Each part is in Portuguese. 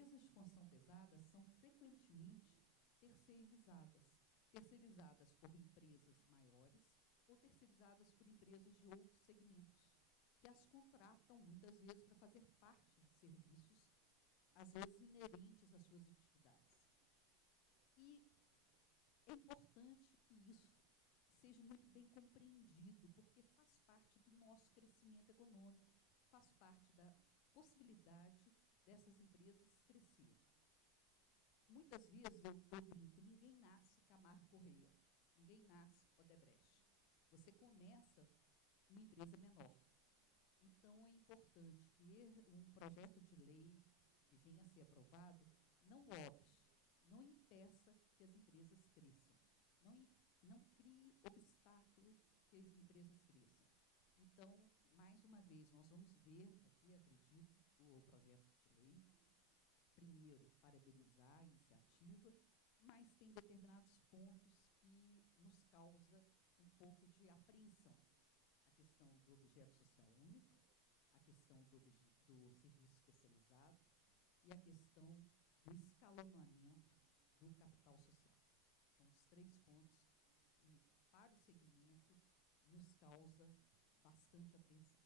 empresas de construção pesada são frequentemente terceirizadas por empresas maiores ou terceirizadas por empresas de outros segmentos, que as contratam muitas vezes para fazer parte de serviços, às vezes inerentes às suas atividades. E é importante que isso seja muito bem compreendido, porque faz parte do nosso crescimento econômico, faz parte da possibilidade dessas empresas crescerem. Muitas vezes eu brinco, ninguém nasce Camargo Corrêa, ninguém nasce Odebrecht. Você começa uma empresa menor. Então, é importante que um projeto de lei que venha a ser aprovado não obre, não impeça que as empresas cresçam, não crie obstáculo que as empresas cresçam. Então, mais uma vez, nós vamos ver aqui, acredito, o projeto de lei, primeiro, parabenizar a iniciativa, mas tem determinados pontos que nos causa um pouco de apreensão. A questão do objeto social único, a questão do serviço especializado e a questão do escalonamento do capital social. São os 3 pontos que, para o segmento, nos causa bastante apreensão.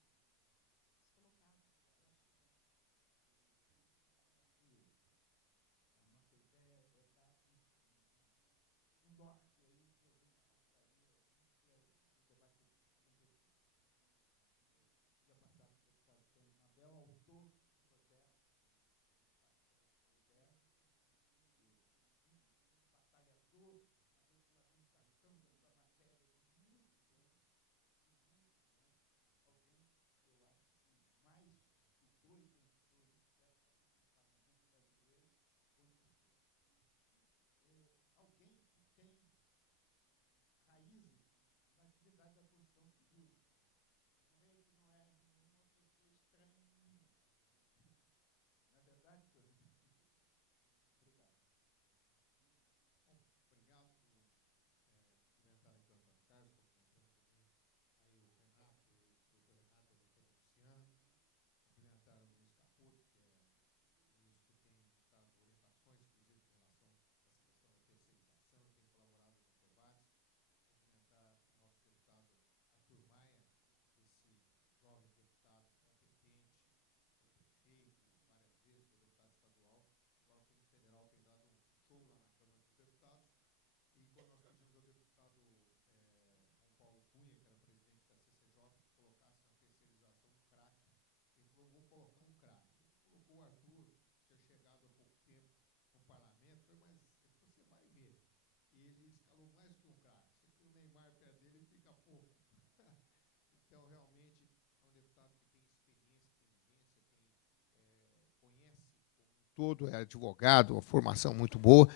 Todo é advogado, uma formação muito boa,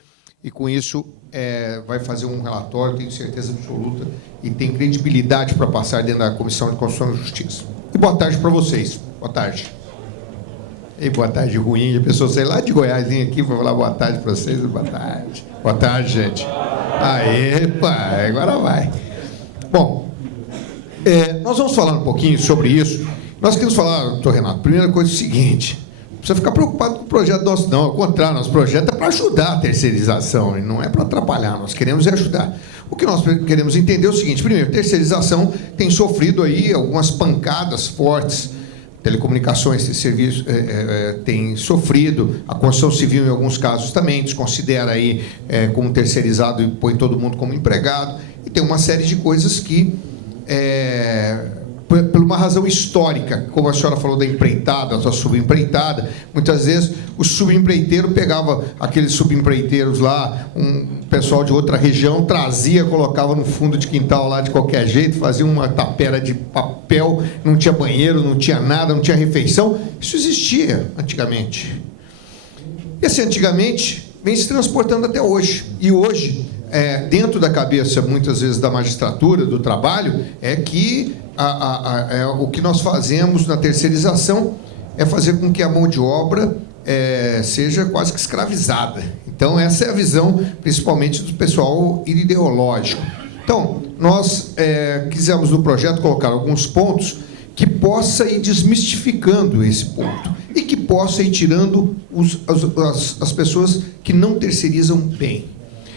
e com isso vai fazer um relatório, tenho certeza absoluta, e tem credibilidade para passar dentro da Comissão de Constituição e Justiça. E boa tarde para vocês. Boa tarde. E boa tarde ruim, a pessoa sai lá de Goiás, vem aqui para falar boa tarde para vocês. Boa tarde. Boa tarde, gente. Aê, pá, agora vai. Bom, nós vamos falar um pouquinho sobre isso. Nós queremos falar, doutor Renato, primeira coisa é o seguinte: não precisa ficar preocupado com o projeto nosso, não. Ao contrário, nosso projeto é para ajudar a terceirização, e não é para atrapalhar. Nós queremos ajudar. O que nós queremos entender é o seguinte: primeiro, a terceirização tem sofrido aí algumas pancadas fortes. Telecomunicações, serviço, tem sofrido, a construção civil, em alguns casos, também desconsidera aí como terceirizado e põe todo mundo como empregado. E tem uma série de coisas que, por uma razão histórica, como a senhora falou da empreitada, da subempreitada, muitas vezes o subempreiteiro pegava aqueles subempreiteiros lá, um pessoal de outra região, trazia, colocava no fundo de quintal lá de qualquer jeito, fazia uma tapera de papel, não tinha banheiro, não tinha nada, não tinha refeição. Isso existia antigamente. E assim, antigamente, vem se transportando até hoje. E hoje, dentro da cabeça, muitas vezes, da magistratura, do trabalho, é que o que nós fazemos na terceirização é fazer com que a mão de obra seja quase que escravizada. Então, essa é a visão, principalmente, do pessoal ideológico. Então, nós quisemos no projeto colocar alguns pontos que possa ir desmistificando esse ponto e que possa ir tirando as pessoas que não terceirizam bem.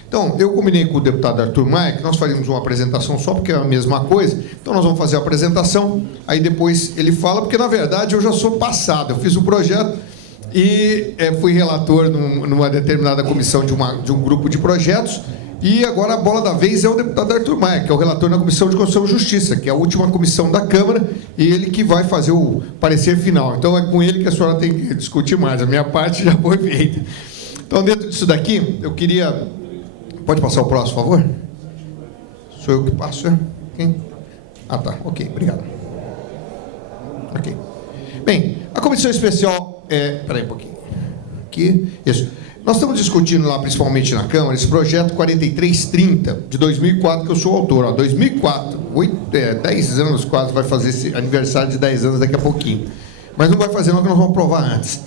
Então, eu combinei com o deputado Arthur Maia que nós faríamos uma apresentação só porque é a mesma coisa. Então, nós vamos fazer a apresentação, aí depois ele fala, porque, na verdade, eu já sou passado. Eu fiz o projeto e fui relator numa determinada comissão de um grupo de projetos, e agora a bola da vez é o deputado Arthur Maia, que é o relator na Comissão de Constituição e Justiça, que é a última comissão da Câmara, e ele que vai fazer o parecer final. Então, é com ele que a senhora tem que discutir mais. A minha parte já foi feita. Então, dentro disso daqui, eu queria... Pode passar o próximo, por favor? Sou eu que passo, é? Quem? Ah, tá. Ok, obrigado. Ok. Bem, a comissão especial... Espera aí um pouquinho. Aqui, isso. Nós estamos discutindo lá, principalmente na Câmara, esse projeto 4330, de 2004, que eu sou autor. Ó, 2004, 10 anos quase, vai fazer esse aniversário de 10 anos daqui a pouquinho. Mas não vai fazer não, que nós vamos aprovar antes.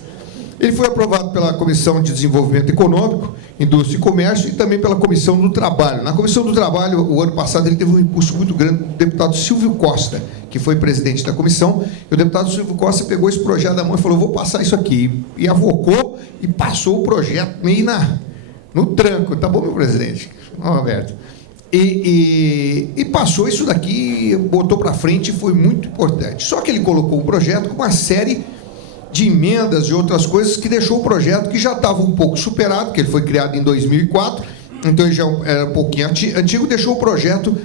Ele foi aprovado pela Comissão de Desenvolvimento Econômico, Indústria e Comércio e também pela Comissão do Trabalho. Na Comissão do Trabalho, o ano passado, ele teve um impulso muito grande do deputado Silvio Costa, que foi presidente da comissão, e o deputado Silvio Costa pegou esse projeto da mão e falou, vou passar isso aqui, e avocou e passou o projeto meio no tranco. Tá bom, meu presidente? Não, Roberto. E passou isso daqui, botou para frente, e foi muito importante. Só que ele colocou o projeto com uma série de emendas e outras coisas que deixou o projeto, que já estava um pouco superado, que ele foi criado em 2004, então ele já era um pouquinho antigo, deixou o projeto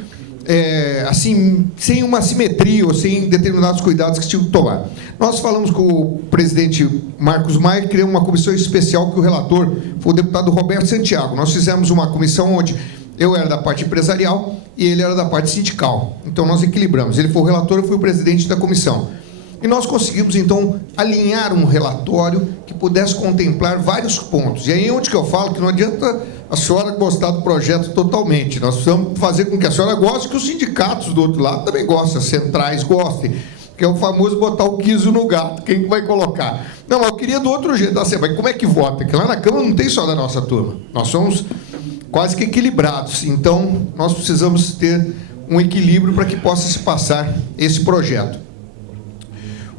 assim, sem uma simetria ou sem determinados cuidados que tinham que tomar. Nós falamos com o presidente Marcos Maia, criamos uma comissão especial, que o relator foi o deputado Roberto Santiago. Nós fizemos uma comissão onde eu era da parte empresarial e ele era da parte sindical. Então, nós equilibramos. Ele foi o relator, eu fui o presidente da comissão. E nós conseguimos, então, alinhar um relatório que pudesse contemplar vários pontos. E aí é onde que eu falo que não adianta a senhora gostar do projeto totalmente. Nós precisamos fazer com que a senhora goste, que os sindicatos do outro lado também gostem, as centrais gostem, que é o famoso botar o quiso no gato. Quem que vai colocar? Não, eu queria do outro jeito. Assim, mas como é que vota? Porque lá na Câmara não tem só da nossa turma. Nós somos quase que equilibrados. Então, nós precisamos ter um equilíbrio para que possa se passar esse projeto.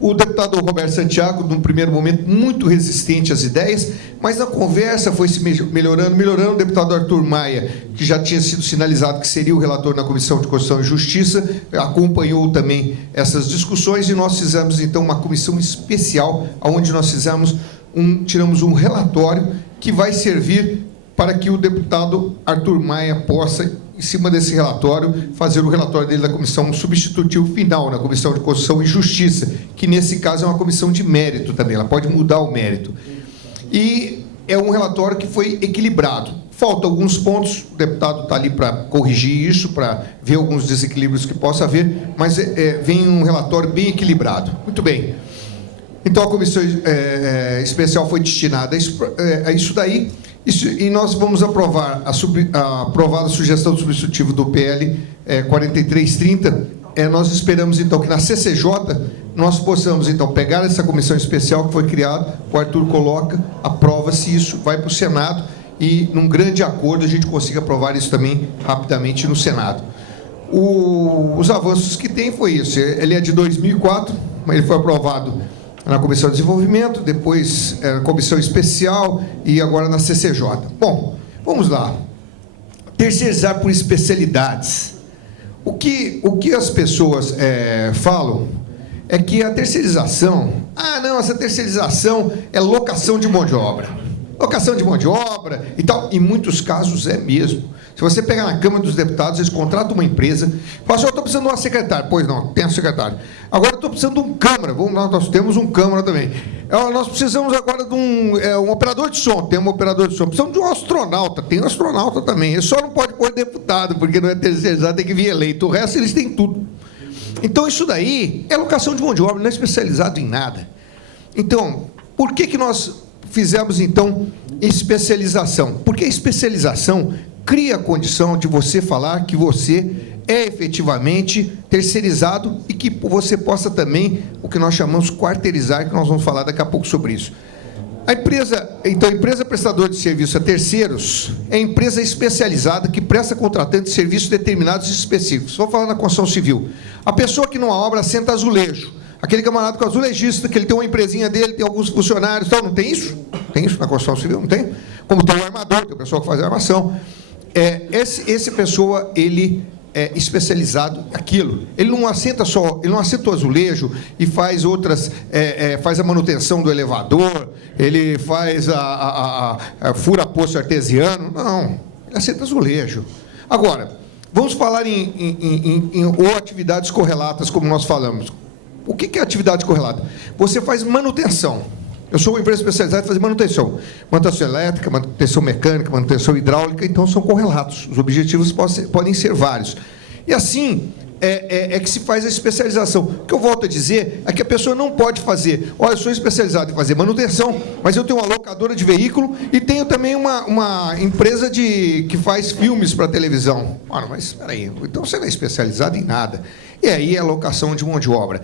O deputado Roberto Santiago, num primeiro momento, muito resistente às ideias, mas na conversa foi se melhorando. O deputado Arthur Maia, que já tinha sido sinalizado que seria o relator na Comissão de Constituição e Justiça, acompanhou também essas discussões, e nós fizemos, então, uma comissão especial, onde nós tiramos um relatório que vai servir para que o deputado Arthur Maia possa, em cima desse relatório, fazer o relatório dele da comissão substitutiva final, na Comissão de Constituição e Justiça, que nesse caso é uma comissão de mérito também, ela pode mudar o mérito. E é um relatório que foi equilibrado. Faltam alguns pontos, o deputado está ali para corrigir isso, para ver alguns desequilíbrios que possa haver, mas vem um relatório bem equilibrado. Muito bem. Então, a comissão especial foi destinada a isso daí, e nós vamos aprovar a aprovada sugestão do substitutivo do PL 4330. Nós esperamos, então, que na CCJ nós possamos, então, pegar essa comissão especial que foi criada, o Arthur coloca, aprova-se isso, vai para o Senado, e, num grande acordo, a gente consiga aprovar isso também rapidamente no Senado. Os avanços que tem foi isso. Ele é de 2004, mas ele foi aprovado na Comissão de Desenvolvimento, depois na Comissão Especial e agora na CCJ. Bom, vamos lá. Terceirizar por especialidades. O que as pessoas falam é que a terceirização... não, essa terceirização é locação de mão de obra. Locação de mão de obra e tal. Em muitos casos é mesmo. Se você pegar na Câmara dos Deputados, eles contratam uma empresa, fala assim, eu estou precisando de uma secretária. Pois não, tem a secretária. Agora eu estou precisando de um câmara. Nós temos um câmara também. Nós precisamos agora de um operador de som. Tem um operador de som. Precisamos de um astronauta. Tem um astronauta também. Ele só não pode pôr deputado, porque não é terceirizado, tem que vir eleito. O resto, eles têm tudo. Então, isso daí é locação de mão de obra, não é especializado em nada. Então, por que nós fizemos, então, especialização? Porque a especialização cria a condição de você falar que você é efetivamente terceirizado e que você possa também, o que nós chamamos quarteirizar, que nós vamos falar daqui a pouco sobre isso. A empresa prestadora de serviço a terceiros é empresa especializada que presta contratante de serviços determinados e específicos. Vou falar na construção civil. A pessoa que numa obra assenta azulejo, Aquele camarada com azulejista, que ele tem uma empresinha dele, tem alguns funcionários, tal, não tem isso? Tem isso na construção civil? Não tem? Como tem o armador, tem o pessoal que faz a armação. Esse pessoa, ele é especializado naquilo. Ele não assenta o azulejo e faz outras, faz a manutenção do elevador, ele faz fura poço artesiano. Não, ele assenta azulejo. Agora, vamos falar ou atividades correlatas, como nós falamos. O que é atividade correlata? Você faz manutenção. Eu sou uma empresa especializada em fazer manutenção. Manutenção elétrica, manutenção mecânica, manutenção hidráulica, então são correlatos. Os objetivos podem ser vários. E assim que se faz a especialização. O que eu volto a dizer é que a pessoa não pode fazer, olha, eu sou especializado em fazer manutenção, mas eu tenho uma locadora de veículo e tenho também uma empresa que faz filmes para televisão. Ora, mas espera aí, então você não é especializado em nada. E aí é a locação de mão de obra.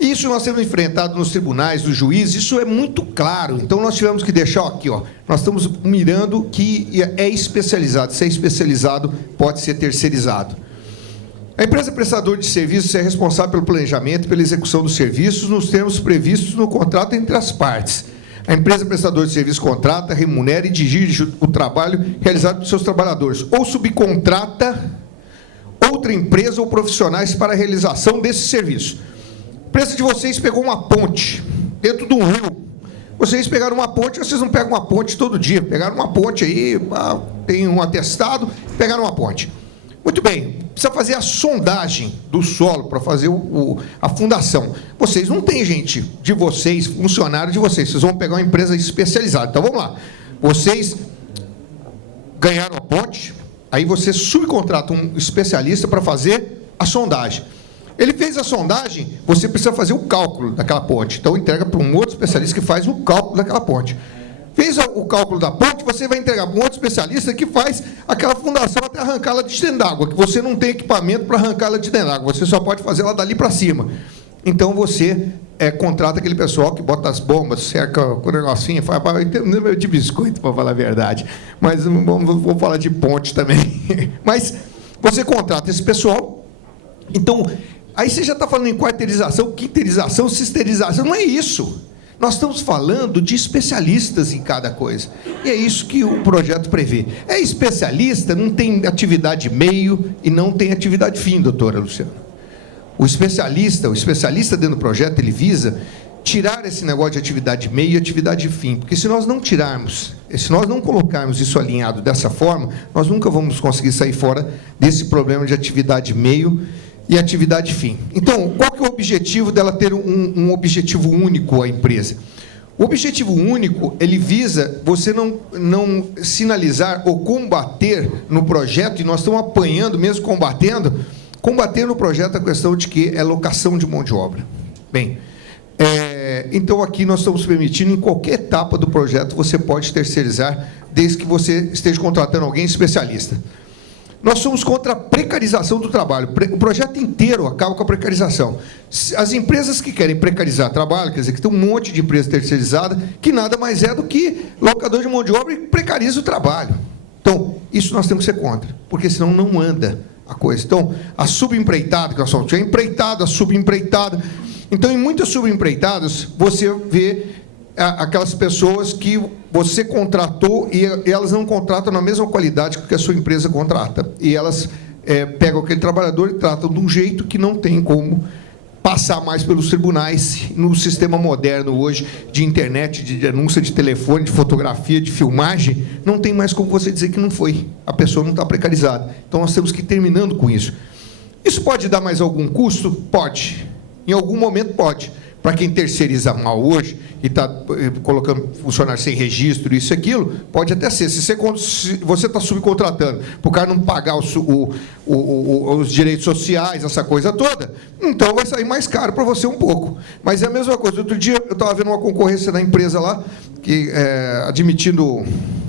Isso nós temos enfrentado nos tribunais, dos juízes, isso é muito claro. Então, nós tivemos que deixar aqui, nós estamos mirando que é especializado. Se é especializado, pode ser terceirizado. A empresa prestadora de serviços é responsável pelo planejamento e pela execução dos serviços nos termos previstos no contrato entre as partes. A empresa prestadora de serviços contrata, remunera e dirige o trabalho realizado por seus trabalhadores, ou subcontrata outra empresa ou profissionais para a realização desse serviço. A empresa de vocês pegou uma ponte dentro de um rio. Vocês pegaram uma ponte, vocês não pegam uma ponte todo dia. Pegaram uma ponte aí, tem um atestado, pegaram uma ponte. Muito bem, precisa fazer a sondagem do solo para fazer a fundação. Vocês não têm gente de vocês, funcionário de vocês. Vocês vão pegar uma empresa especializada. Então, vamos lá. Vocês ganharam a ponte, aí você subcontrata um especialista para fazer a sondagem. Ele fez a sondagem, você precisa fazer o cálculo daquela ponte. Então, entrega para um outro especialista que faz o cálculo daquela ponte. Fez o cálculo da ponte, você vai entregar para um outro especialista que faz aquela fundação até arrancá-la de dentro d'água, que você não tem equipamento para arrancá-la de dentro d'água, você só pode fazer ela dali para cima. Então, você contrata aquele pessoal que bota as bombas, cerca com o negocinho, faz de biscoito, para falar a verdade. Mas vou falar de ponte também. Mas você contrata esse pessoal, então... Aí você já está falando em quarteirização, quinteirização, sisterização. Não é isso. Nós estamos falando de especialistas em cada coisa. E é isso que o projeto prevê. É especialista, não tem atividade meio e não tem atividade fim, doutora Luciana. O especialista dentro do projeto, ele visa tirar esse negócio de atividade meio e atividade fim. Porque se nós não tirarmos, se nós não colocarmos isso alinhado dessa forma, nós nunca vamos conseguir sair fora desse problema de atividade meio e atividade fim. Então, qual que é o objetivo dela ter um objetivo único, a empresa? O objetivo único, ele visa você não sinalizar ou combater no projeto, e nós estamos apanhando, mesmo combater no projeto a questão de que é locação de mão de obra. Bem, então aqui nós estamos permitindo, em qualquer etapa do projeto, você pode terceirizar, desde que você esteja contratando alguém especialista. Nós somos contra a precarização do trabalho. O projeto inteiro acaba com a precarização. As empresas que querem precarizar trabalho, quer dizer, que tem um monte de empresa terceirizada, que nada mais é do que locador de mão de obra e precariza o trabalho. Então, isso nós temos que ser contra, porque senão não anda a coisa. Então, a subempreitada, que nós falamos, tinha empreitada, a subempreitada. Então, em muitas subempreitadas, você vê aquelas pessoas que você contratou e elas não contratam na mesma qualidade que a sua empresa contrata. E elas pegam aquele trabalhador e tratam de um jeito que não tem como passar mais pelos tribunais. No sistema moderno hoje, de internet, de denúncia, de telefone, de fotografia, de filmagem, não tem mais como você dizer que não foi. A pessoa não está precarizada. Então, nós temos que ir terminando com isso. Isso pode dar mais algum custo? Pode. Em algum momento, pode. Para quem terceiriza mal hoje e está colocando funcionário sem registro, isso e aquilo, pode até ser. Se você está subcontratando para o cara não pagar os direitos sociais, essa coisa toda, então vai sair mais caro para você um pouco. Mas é a mesma coisa. Outro dia eu estava vendo uma concorrência da empresa lá, que admitindo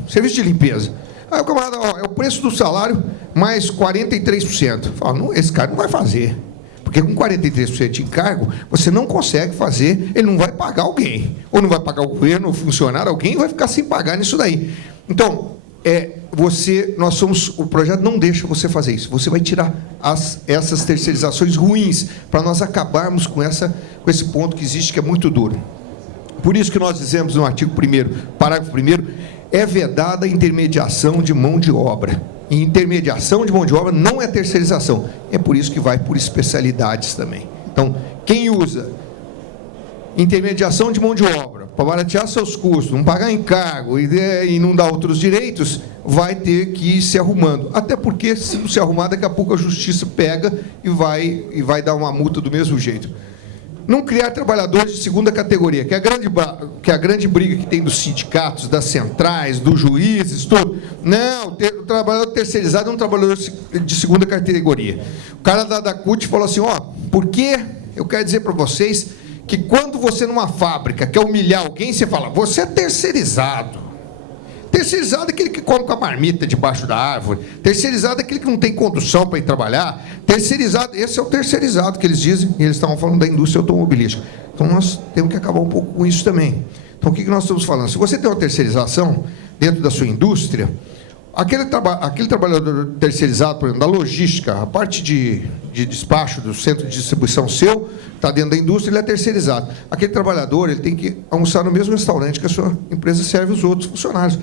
serviço de limpeza. Aí o camarada, é o preço do salário mais 43%. Fala, esse cara não vai fazer. Porque com 43% de encargo, você não consegue fazer, ele não vai pagar alguém. Ou não vai pagar o governo, o funcionário, alguém vai ficar sem pagar nisso daí. Então, o projeto não deixa você fazer isso. Você vai tirar essas terceirizações ruins, para nós acabarmos com esse ponto que existe, que é muito duro. Por isso que nós dizemos no artigo 1º, parágrafo 1º, é vedada a intermediação de mão de obra. E intermediação de mão de obra não é terceirização. É por isso que vai por especialidades também. Então, quem usa intermediação de mão de obra para baratear seus custos, não pagar encargo e não dar outros direitos, vai ter que ir se arrumando. Até porque, se não se arrumar, daqui a pouco a justiça pega e vai dar uma multa do mesmo jeito. Não criar trabalhadores de segunda categoria, que é a grande briga que tem dos sindicatos, das centrais, dos juízes, tudo. Não, o trabalhador terceirizado é um trabalhador de segunda categoria. O cara da CUT falou assim, porque eu quero dizer para vocês que quando você, numa fábrica, quer humilhar alguém, você fala, você é terceirizado. Terceirizado é aquele que come com a marmita debaixo da árvore. Terceirizado é aquele que não tem condução para ir trabalhar. Terceirizado, esse é o terceirizado que eles dizem, e eles estavam falando da indústria automobilística. Então, nós temos que acabar um pouco com isso também. Então, o que nós estamos falando? Se você tem uma terceirização dentro da sua indústria, aquele trabalhador terceirizado, por exemplo, da logística, a parte de despacho do centro de distribuição seu, está dentro da indústria, ele é terceirizado. Aquele trabalhador, ele tem que almoçar no mesmo restaurante que a sua empresa serve os outros funcionários.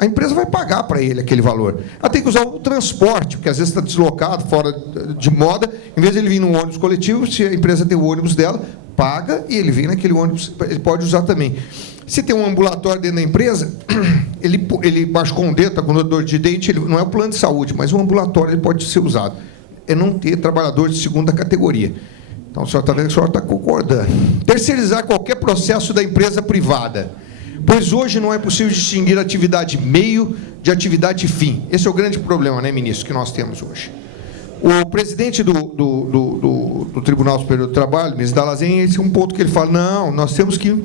A empresa vai pagar para ele aquele valor. Ela tem que usar o transporte, porque às vezes está deslocado, fora de moda, em vez de ele vir num ônibus coletivo, se a empresa tem o ônibus dela, paga e ele vem naquele ônibus, ele pode usar também. Se tem um ambulatório dentro da empresa, ele machucou um dedo, está com dor de dente, não é o plano de saúde, mas um ambulatório ele pode ser usado. É não ter trabalhadores de segunda categoria. Então, o senhor está vendo que o senhor está concordando. Terceirizar qualquer processo da empresa privada, pois hoje não é possível distinguir atividade meio de atividade fim. Esse é o grande problema, né, ministro, que nós temos hoje. O presidente do Tribunal Superior do Trabalho, ministro Dallazen, esse é um ponto que ele fala, não, nós temos que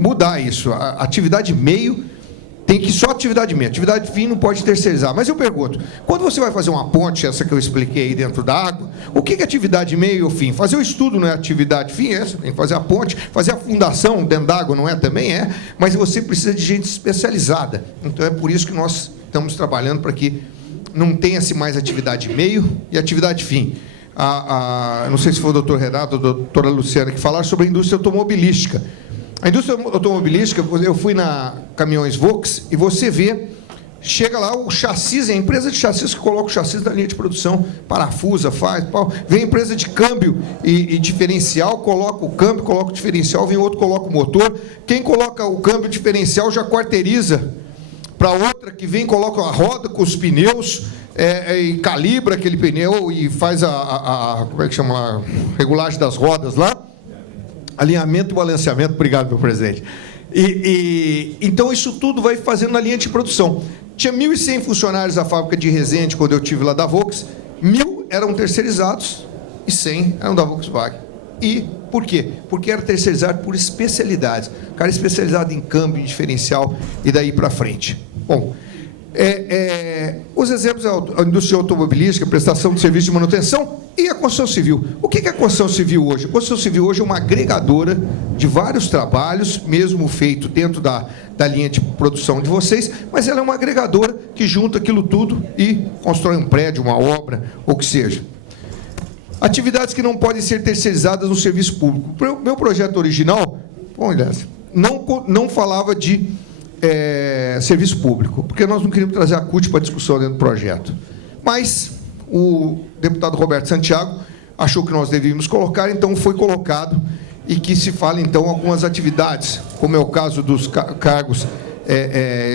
mudar isso. A atividade meio tem que só atividade meio. Atividade fim não pode terceirizar. Mas eu pergunto, quando você vai fazer uma ponte, essa que eu expliquei aí dentro da água, o que é atividade meio ou fim? Fazer o estudo não é atividade fim, tem que fazer a ponte, fazer a fundação dentro da água não é também, mas você precisa de gente especializada. Então, é por isso que nós estamos trabalhando para que não tenha-se mais atividade meio e atividade fim. Não sei se foi o doutor Renato ou a doutora Luciana que falaram sobre a indústria automobilística. A indústria automobilística, eu fui na Caminhões Volks e você vê, chega lá o chassis, é a empresa de chassis que coloca o chassis na linha de produção, parafusa, faz, vem a empresa de câmbio e diferencial, coloca o câmbio, coloca o diferencial, vem outro, coloca o motor. Quem coloca o câmbio diferencial já quarteiriza para outra que vem, coloca a roda com os pneus, e calibra aquele pneu e faz como é que chama lá? Regulagem das rodas lá. Alinhamento e balanceamento, obrigado, meu presidente. Então, isso tudo vai fazendo na linha de produção. Tinha 1.100 funcionários da fábrica de Resende, quando eu estive lá da Volks, 1.000 eram terceirizados e 100 eram da Volkswagen. E por quê? Porque era terceirizado por especialidades. O cara é especializado em câmbio, em diferencial e daí para frente. Bom, os exemplos, a indústria automobilística, prestação de serviço de manutenção e a construção civil. O que é a construção civil hoje? A construção civil hoje é uma agregadora de vários trabalhos, mesmo feito dentro da linha de produção de vocês, mas ela é uma agregadora que junta aquilo tudo e constrói um prédio, uma obra, ou o que seja. Atividades que não podem ser terceirizadas no serviço público. O meu projeto original, não falava de serviço público, porque nós não queríamos trazer a CUT para discussão dentro do projeto. Mas o deputado Roberto Santiago achou que nós devíamos colocar, então foi colocado, e que se fala, então, algumas atividades, como é o caso dos cargos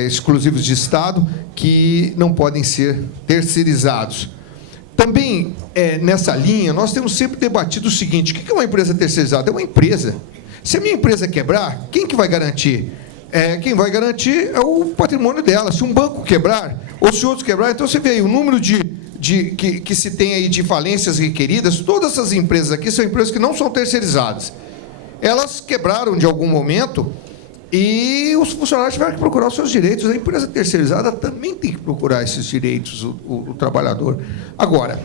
exclusivos de Estado, que não podem ser terceirizados. Também, nessa linha, nós temos sempre debatido o seguinte, o que é uma empresa terceirizada? É uma empresa. Se a minha empresa quebrar, quem que vai garantir? Quem vai garantir é o patrimônio dela. Se um banco quebrar, ou se outros quebrar, então você vê aí o número que se tem aí de falências requeridas. Todas essas empresas aqui são empresas que não são terceirizadas. Elas quebraram de algum momento e os funcionários tiveram que procurar os seus direitos. A empresa terceirizada também tem que procurar esses direitos, o trabalhador. Agora,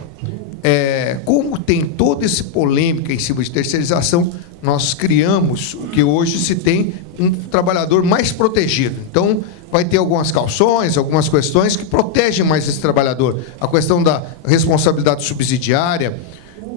como tem toda essa polêmica em cima de terceirização, nós criamos o que hoje se tem um trabalhador mais protegido. Então, vai ter algumas cauções, algumas questões que protegem mais esse trabalhador. A questão da responsabilidade subsidiária,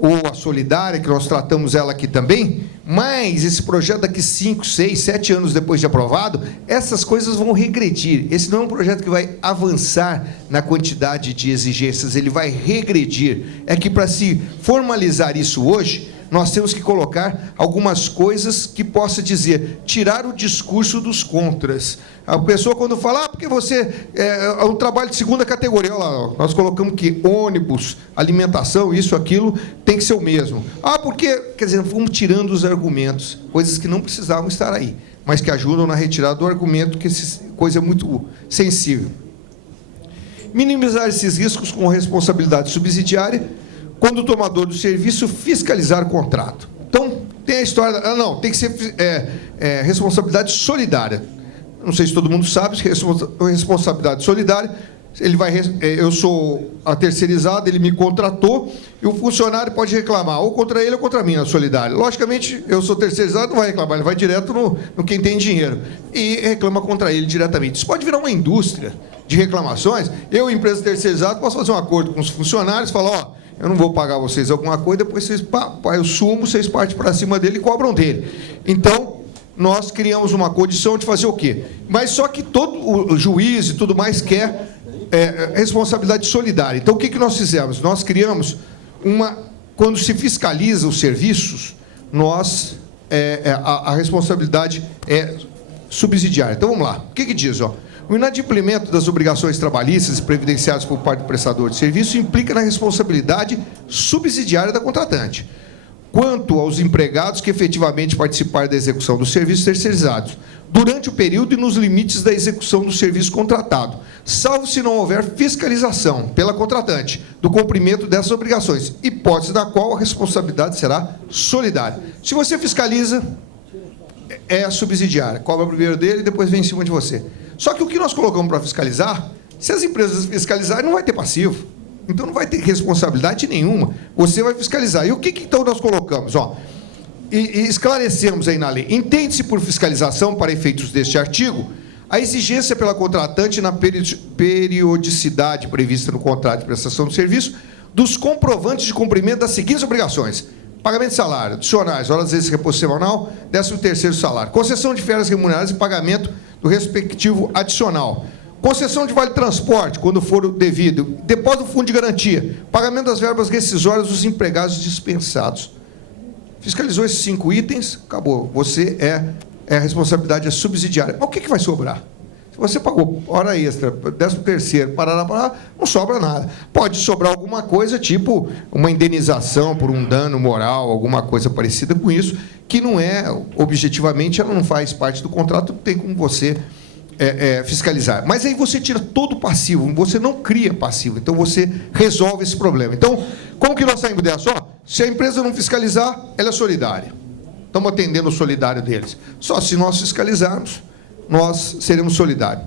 ou a solidária, que nós tratamos ela aqui também, mas esse projeto daqui 5, 6, 7 anos depois de aprovado, essas coisas vão regredir. Esse não é um projeto que vai avançar na quantidade de exigências, ele vai regredir. É que, para se formalizar isso hoje, nós temos que colocar algumas coisas que possa dizer, tirar o discurso dos contras. A pessoa, quando fala, porque você é um trabalho de segunda categoria, olha lá, nós colocamos que ônibus, alimentação, isso, aquilo, tem que ser o mesmo. Porque, quer dizer, vamos tirando os argumentos, coisas que não precisavam estar aí, mas que ajudam na retirada do argumento, que essa coisa é muito sensível. Minimizar esses riscos com responsabilidade subsidiária, quando o tomador do serviço fiscalizar o contrato. Então, tem a história... não, tem que ser responsabilidade solidária. Não sei se todo mundo sabe, responsabilidade solidária, ele vai, eu sou a terceirizada, ele me contratou, e o funcionário pode reclamar, ou contra ele ou contra mim, na solidária. Logicamente, eu sou terceirizado, não vai reclamar, ele vai direto no quem tem dinheiro, e reclama contra ele diretamente. Isso pode virar uma indústria de reclamações. Eu, empresa terceirizada, posso fazer um acordo com os funcionários, falar, eu não vou pagar vocês alguma coisa, depois vocês, eu sumo, vocês partem para cima dele e cobram dele. Então, nós criamos uma condição de fazer o quê? Mas só que todo o juiz e tudo mais quer responsabilidade solidária. Então, o que nós fizemos? Nós criamos quando se fiscaliza os serviços, a responsabilidade é subsidiária. Então, vamos lá. O que diz? O inadimplemento das obrigações trabalhistas e previdenciadas por parte do prestador de serviço implica na responsabilidade subsidiária da contratante, quanto aos empregados que efetivamente participarem da execução dos serviços terceirizados, durante o período e nos limites da execução do serviço contratado, salvo se não houver fiscalização pela contratante do cumprimento dessas obrigações, hipótese da qual a responsabilidade será solidária. Se você fiscaliza, é subsidiária, cobra primeiro dele e depois vem em cima de você. Só que o que nós colocamos para fiscalizar, se as empresas fiscalizarem, não vai ter passivo. Então, não vai ter responsabilidade nenhuma. Você vai fiscalizar. E o que então nós colocamos? E esclarecemos aí na lei. Entende-se por fiscalização, para efeitos deste artigo, a exigência pela contratante na periodicidade prevista no contrato de prestação de serviço dos comprovantes de cumprimento das seguintes obrigações: pagamento de salário, adicionais, horas extras, repouso semanal, 13º salário, concessão de férias remuneradas e pagamento do respectivo adicional, concessão de vale-transporte, quando for o devido, depósito do fundo de garantia, pagamento das verbas rescisórias dos empregados dispensados. Fiscalizou esses 5 itens, acabou. Você a responsabilidade é subsidiária. Mas o que vai sobrar? Se você pagou hora extra, 13º, parará, não sobra nada. Pode sobrar alguma coisa, tipo uma indenização por um dano moral, alguma coisa parecida com isso, que não é, objetivamente, ela não faz parte do contrato, não tem como você fiscalizar. Mas aí você tira todo o passivo, você não cria passivo, então você resolve esse problema. Então, como que nós saímos dessa? Se a empresa não fiscalizar, ela é solidária. Estamos atendendo o solidário deles. Só se nós fiscalizarmos, nós seremos solidários.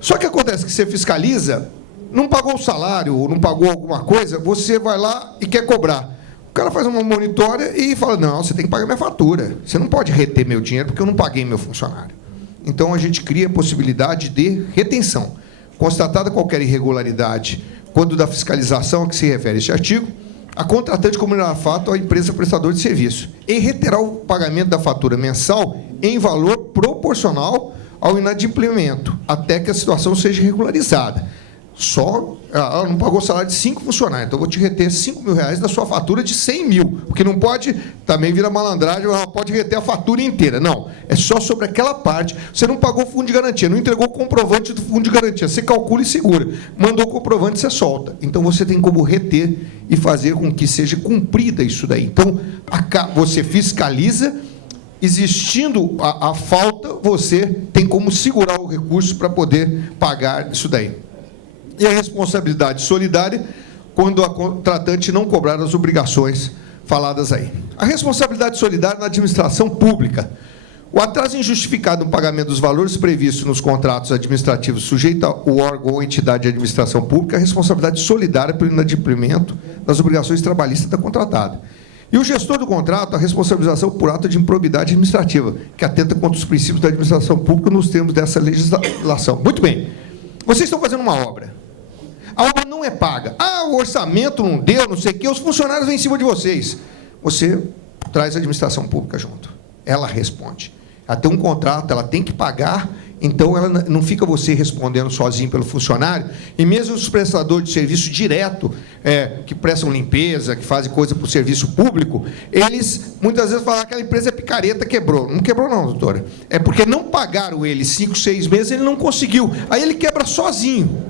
Só que acontece que você fiscaliza, não pagou o salário, ou não pagou alguma coisa, você vai lá e quer cobrar. O cara faz uma monitória e fala, não, você tem que pagar minha fatura. Você não pode reter meu dinheiro porque eu não paguei meu funcionário. Então, a gente cria a possibilidade de retenção. Constatada qualquer irregularidade, quando da fiscalização a que se refere este artigo, a contratante comunicará fato à empresa prestadora de serviço e reterá o pagamento da fatura mensal em valor proporcional ao inadimplemento, até que a situação seja regularizada. Ela não pagou o salário de 5 funcionários, então eu vou te reter R$5.000 da sua fatura de 100 mil, porque não pode, também vira malandragem, ela pode reter a fatura inteira. Não, é só sobre aquela parte. Você não pagou o fundo de garantia, não entregou o comprovante do fundo de garantia, você calcula e segura. Mandou o comprovante, você solta. Então, você tem como reter e fazer com que seja cumprida isso daí. Então, você fiscaliza, existindo a falta, você tem como segurar o recurso para poder pagar isso daí. E a responsabilidade solidária, quando a contratante não cobrar as obrigações faladas aí. A responsabilidade solidária na administração pública. O atraso injustificado no pagamento dos valores previstos nos contratos administrativos sujeito ao órgão ou entidade de administração pública é a responsabilidade solidária pelo inadimplemento das obrigações trabalhistas da contratada. E o gestor do contrato, a responsabilização por ato de improbidade administrativa, que atenta contra os princípios da administração pública nos termos dessa legislação. Muito bem. Vocês estão fazendo uma obra. A obra não é paga. Ah, o orçamento não deu, não sei o quê, os funcionários vêm em cima de vocês. Você traz a administração pública junto. Ela responde. Ela tem um contrato, ela tem que pagar, então ela não fica você respondendo sozinho pelo funcionário, e mesmo os prestadores de serviço direto, que prestam limpeza, que fazem coisa para o serviço público, eles muitas vezes falam que aquela empresa é picareta, quebrou. Não quebrou não, doutora. É porque não pagaram ele 5, 6 meses, ele não conseguiu. Aí ele quebra sozinho.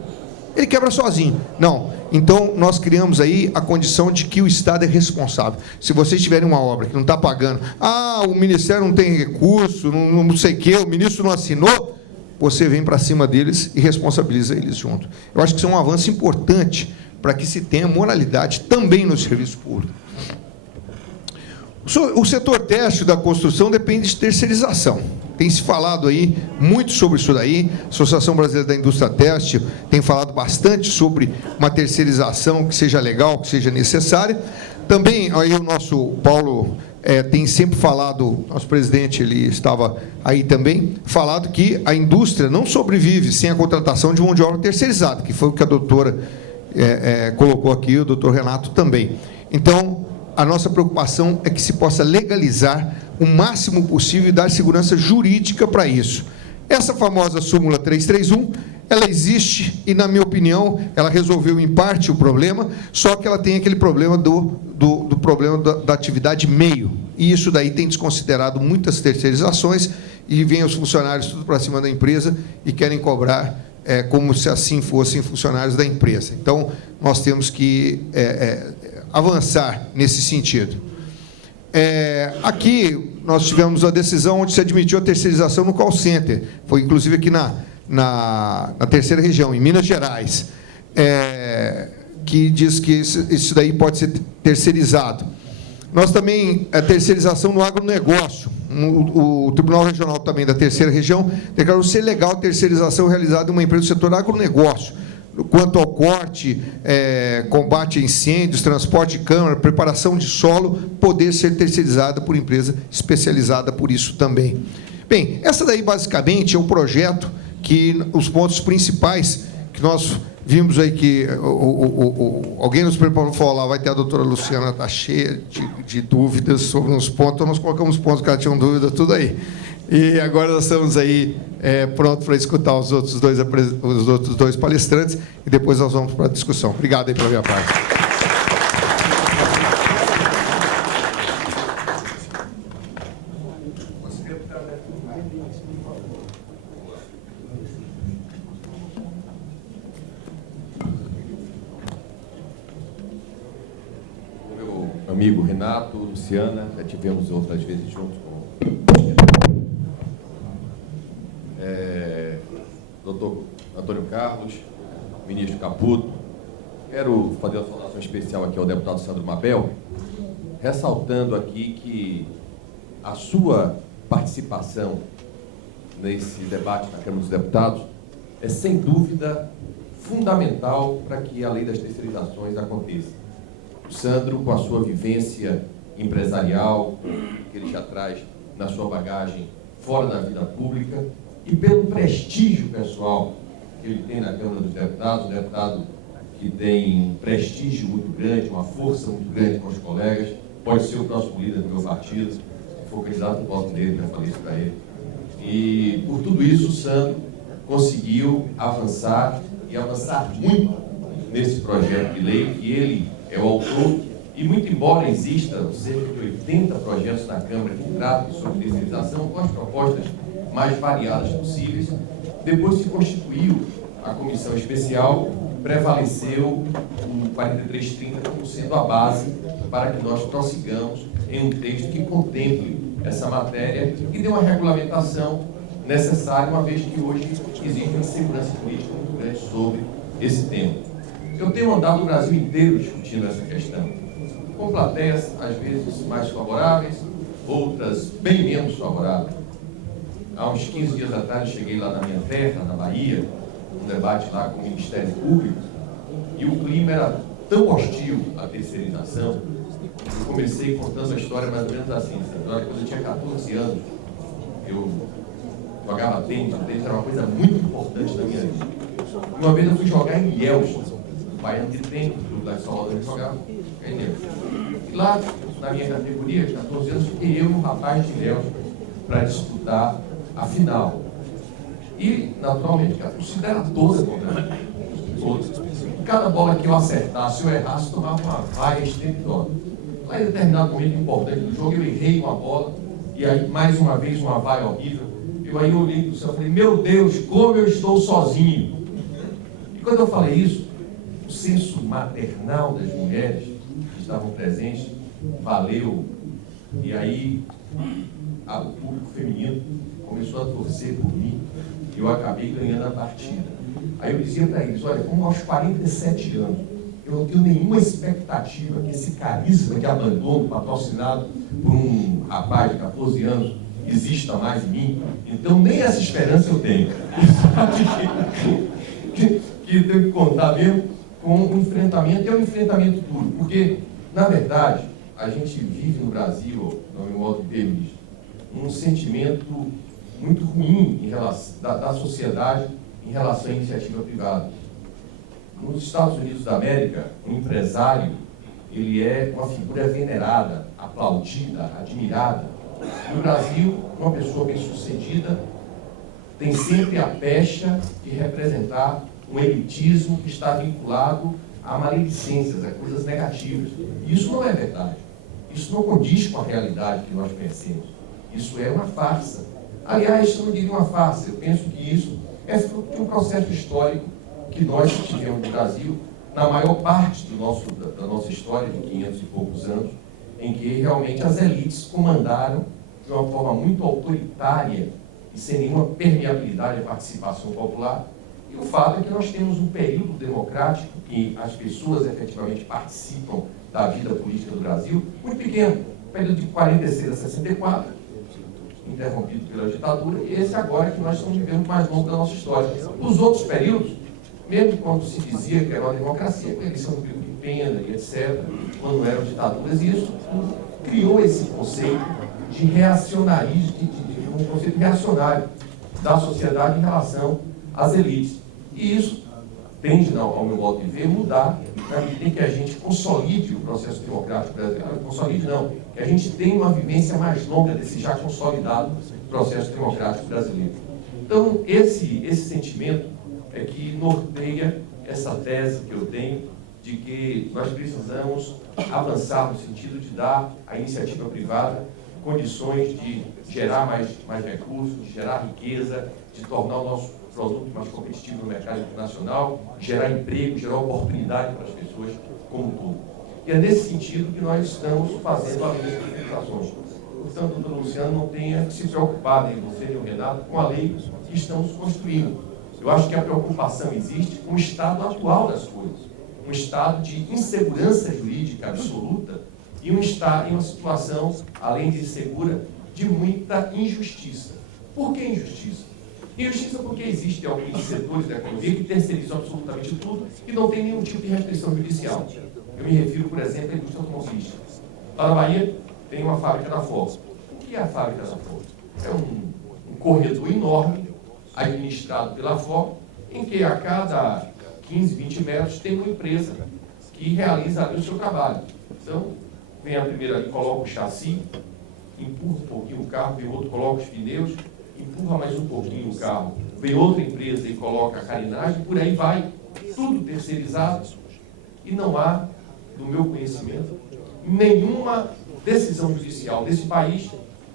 Ele quebra sozinho. Não. Então, nós criamos aí a condição de que o Estado é responsável. Se vocês tiverem uma obra que não está pagando, o Ministério não tem recurso, não sei o quê, o ministro não assinou, você vem para cima deles e responsabiliza eles junto. Eu acho que isso é um avanço importante para que se tenha moralidade também no serviço público. O setor têxtil da construção depende de terceirização. Tem se falado aí muito sobre isso daí. A Associação Brasileira da Indústria Têxtil tem falado bastante sobre uma terceirização que seja legal, que seja necessária. Também, aí o nosso Paulo tem sempre falado, nosso presidente, ele estava aí também, falado que a indústria não sobrevive sem a contratação de mão de obra terceirizada, que foi o que a doutora colocou aqui, o doutor Renato também. Então, a nossa preocupação é que se possa legalizar o máximo possível e dar segurança jurídica para isso. Essa famosa súmula 331, ela existe e, na minha opinião, ela resolveu em parte o problema, só que ela tem aquele problema do problema da atividade meio. E isso daí tem desconsiderado muitas terceirizações e vem os funcionários tudo para cima da empresa e querem cobrar como se assim fossem funcionários da empresa. Então, nós temos que avançar nesse sentido. Aqui nós tivemos a decisão onde se admitiu a terceirização no call center, foi inclusive aqui na terceira região, em Minas Gerais, que diz que isso daí pode ser terceirizado. Nós também, a terceirização no agronegócio, o Tribunal Regional também da terceira região declarou ser legal a terceirização realizada em uma empresa do setor agronegócio, quanto ao corte, combate a incêndios, transporte de câmara, preparação de solo, poder ser terceirizada por empresa especializada por isso também. Bem, essa daí, basicamente, é um projeto que os pontos principais que nós vimos aí que alguém nos preparou e falou lá, vai ter a doutora Luciana, está cheia de dúvidas sobre uns pontos, nós colocamos pontos que ela tinha dúvida, tudo aí. E agora nós estamos aí prontos para escutar os outros dois palestrantes e depois nós vamos para a discussão. Obrigado aí pela minha parte. O meu amigo Renato, Luciana, já tivemos outras vezes juntos com doutor Antônio Carlos, ministro Caputo. Quero fazer uma saudação especial aqui ao deputado Sandro Mabel, ressaltando aqui que a sua participação nesse debate na Câmara dos Deputados é, sem dúvida, fundamental para que a lei das terceirizações aconteça. O Sandro, com a sua vivência empresarial, que ele já traz na sua bagagem fora da vida pública, e pelo prestígio pessoal que ele tem na Câmara dos Deputados, um deputado que tem um prestígio muito grande, uma força muito grande com os colegas, pode ser o próximo líder do meu partido, se for candidato, eu voto nele, já falei isso para ele. E, por tudo isso, o Sandro conseguiu avançar, e avançar muito nesse projeto de lei, que ele é o autor, e muito embora existam cerca de 80 projetos na Câmara que tratam sobre terceirização, com as propostas mais variadas possíveis, depois se constituiu a comissão especial, prevaleceu o 4330 como sendo a base para que nós prossigamos em um texto que contemple essa matéria e dê uma regulamentação necessária, uma vez que hoje existe uma insegurança política muito grande sobre esse tema. Eu tenho andado o Brasil inteiro discutindo essa questão, com plateias às vezes mais favoráveis, outras bem menos favoráveis. Há uns 15 dias atrás, eu cheguei lá na minha terra, na Bahia, um debate lá com o Ministério Público, e o clima era tão hostil à terceirização Eu comecei contando a história mais ou menos assim. Quando eu tinha 14 anos, eu jogava tênis. O tênis era uma coisa muito importante na minha vida. Uma vez eu fui jogar em Ilhéus, o baiano de tênis, lá de Salvador, eu jogava em Ilhéus. E lá, na minha categoria, de 14 anos, fiquei eu e um rapaz de Ilhéus para disputar a final. E, naturalmente, a torcida era toda contra mim. Toda. Cada bola que eu acertasse, eu errasse, tomava uma vaia estrepitosa. Lá em determinado momento importante do jogo, eu errei uma bola, e aí, mais uma vez, uma vaia horrível. Aí eu olhei para o céu e falei, meu Deus, como eu estou sozinho. E quando eu falei isso, o senso maternal das mulheres que estavam presentes valeu. E aí, o público feminino começou a torcer por mim, e eu acabei ganhando a partida. Aí eu dizia para eles, olha, como aos 47 anos, eu não tenho nenhuma expectativa que esse carisma de abandono patrocinado por um rapaz de 14 anos exista mais em mim, então nem essa esperança eu tenho. que eu tenho que contar mesmo com um enfrentamento, e é um enfrentamento duro, porque, na verdade, a gente vive no Brasil, no meu modo de ver, ministro, um sentimento muito ruim em relação, da sociedade em relação à iniciativa privada. Nos Estados Unidos da América, o empresário, ele é uma figura venerada, aplaudida, admirada. No Brasil, uma pessoa bem-sucedida tem sempre a pecha de representar um elitismo que está vinculado a maledicências, a coisas negativas. E isso não é verdade. Isso não condiz com a realidade que nós conhecemos. Isso é uma farsa. Aliás, eu não diria uma farsa, eu penso que isso é fruto de um processo histórico que nós tivemos no Brasil, na maior parte da nossa história, de 500 e poucos anos, em que realmente as elites comandaram de uma forma muito autoritária e sem nenhuma permeabilidade à participação popular. E o fato é que nós temos um período democrático que as pessoas efetivamente participam da vida política do Brasil muito pequeno, período de 46 a 64, interrompido pela ditadura, e esse agora que nós estamos vivendo mais longo da nossa história. Os outros períodos, mesmo quando se dizia que era uma democracia, com eleição do período de pena e etc., quando eram ditaduras, e isso criou esse conceito de reacionarismo, um conceito reacionário da sociedade em relação às elites. E isso tende, ao meu modo de ver, mudar na medida em que a gente consolide o processo democrático brasileiro. Consolide não, que a gente tenha uma vivência mais longa desse já consolidado processo democrático brasileiro. Então, esse sentimento é que norteia essa tese que eu tenho de que nós precisamos avançar no sentido de dar à iniciativa privada condições de gerar mais recursos, de gerar riqueza, de tornar o nosso produto mais competitivo no mercado internacional, gerar emprego, gerar oportunidade para as pessoas como um todo. E é nesse sentido que nós estamos fazendo a lei das privatizações. Portanto, o doutor Luciano não tenha que se preocupar, nem você nem o Renato, com a lei que estamos construindo. Eu acho que a preocupação existe com o estado atual das coisas, um estado de insegurança jurídica absoluta e um estado em uma situação, além de insegura, de muita injustiça. Por que injustiça? Injustiça porque existem alguns setores da economia que terceirizam absolutamente tudo e não tem nenhum tipo de restrição judicial. Eu me refiro, por exemplo, à indústria automobilística. Lá na Bahia tem uma fábrica da Ford. O que é a fábrica da Ford? É um corredor enorme, administrado pela Ford, em que a cada 15, 20 metros tem uma empresa que realiza ali o seu trabalho. Então, vem a primeira ali, coloca o chassi, empurra um pouquinho o carro, vem outro, coloca os pneus, empurra mais um pouquinho o carro, vem outra empresa e coloca a carenagem, por aí vai, tudo terceirizado, e não há, do meu conhecimento, nenhuma decisão judicial desse país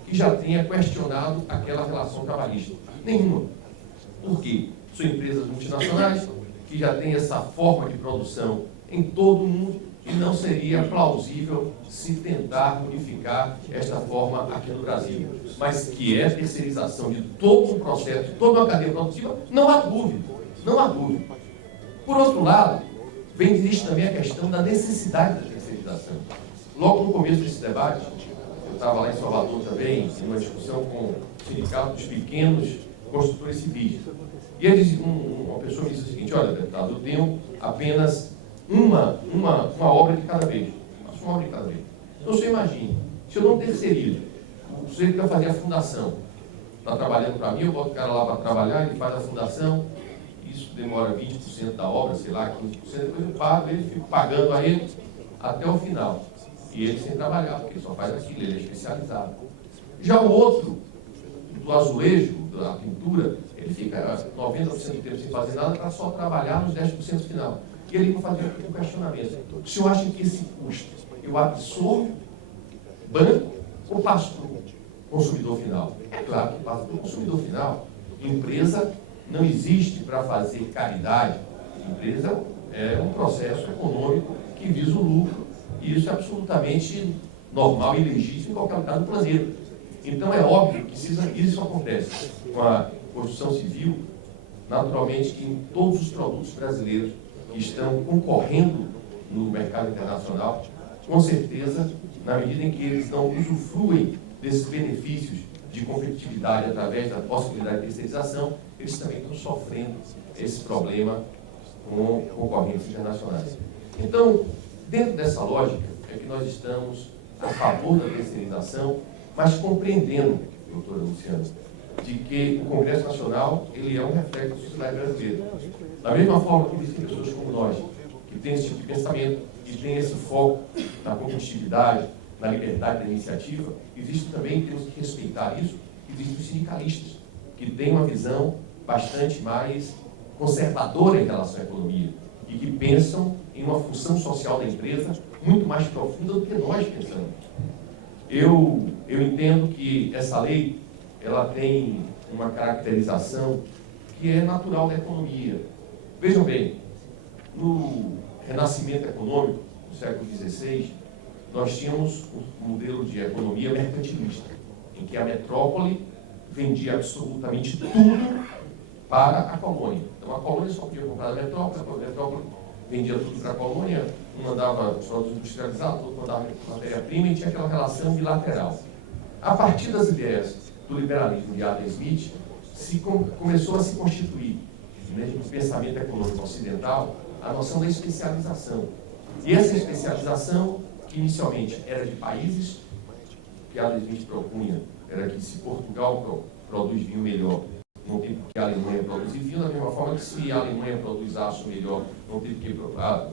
que já tenha questionado aquela relação trabalhista. Nenhuma. Por quê? São empresas multinacionais que já têm essa forma de produção em todo o mundo e não seria plausível se tentar unificar esta forma aqui no Brasil. Mas que é terceirização de todo um processo, de toda uma cadeia produtiva, não há dúvida. Não há dúvida. Por outro lado, existe também a questão da necessidade da terceirização. Logo no começo desse debate, eu estava lá em Salvador também, em uma discussão com o sindicato dos pequenos construtores civis. E eles, uma pessoa me disse o seguinte: olha, deputado, eu tenho apenas uma obra de cada vez. Faço uma obra de cada vez. Então, você imagina, se eu não terceirizo, o sujeito que vai fazer a fundação, está trabalhando para mim, eu boto o cara lá para trabalhar, ele faz a fundação, isso demora 20% da obra, sei lá, 15%, depois eu pago ele, fico pagando a ele até o final. E ele sem trabalhar, porque ele só faz aquilo, ele é especializado. Já o outro, do azulejo, da pintura, ele fica 90% do tempo sem fazer nada, para só trabalhar nos 10% final. E ele vai fazer um questionamento. O senhor acha que esse custo eu absorvo, banco, ou passo para o consumidor final? É claro que passa para o consumidor final. Empresa não existe para fazer caridade. Empresa é um processo econômico que visa o lucro. E isso é absolutamente normal e legítimo em qualquer lugar do planeta. Então, é óbvio que isso acontece com a construção civil, naturalmente, que em todos os produtos brasileiros que estão concorrendo no mercado internacional, com certeza, na medida em que eles não usufruem desses benefícios de competitividade através da possibilidade de terceirização, eles também estão sofrendo esse problema com concorrentes internacionais. Então, dentro dessa lógica, é que nós estamos a favor da terceirização, mas compreendendo, doutora Luciana, de que o Congresso Nacional ele é um reflexo da sociedade brasileira. Da mesma forma que existem pessoas como nós, que têm esse tipo de pensamento, que têm esse foco na competitividade, na liberdade da iniciativa, existe também, temos que respeitar isso, existem os sindicalistas, que têm uma visão bastante mais conservadora em relação à economia e que pensam em uma função social da empresa muito mais profunda do que nós pensamos. Eu entendo que essa lei ela tem uma caracterização que é natural da economia. Vejam bem, no renascimento econômico do século XVI, nós tínhamos um modelo de economia mercantilista, em que a metrópole vendia absolutamente tudo para a colônia. Então, a colônia só podia comprar da metrópole, a metrópole vendia tudo para a colônia, um mandava os produtos industrializados, outro mandava matéria-prima, e tinha aquela relação bilateral. A partir das ideias do liberalismo de Adam Smith, começou a se constituir, no pensamento econômico ocidental, a noção da especialização. E essa especialização, que inicialmente era de países, que Adam Smith propunha, era que se Portugal produz vinho melhor, não tem porque a Alemanha produzir vinho, da mesma forma que se a Alemanha produz aço melhor, não tem porque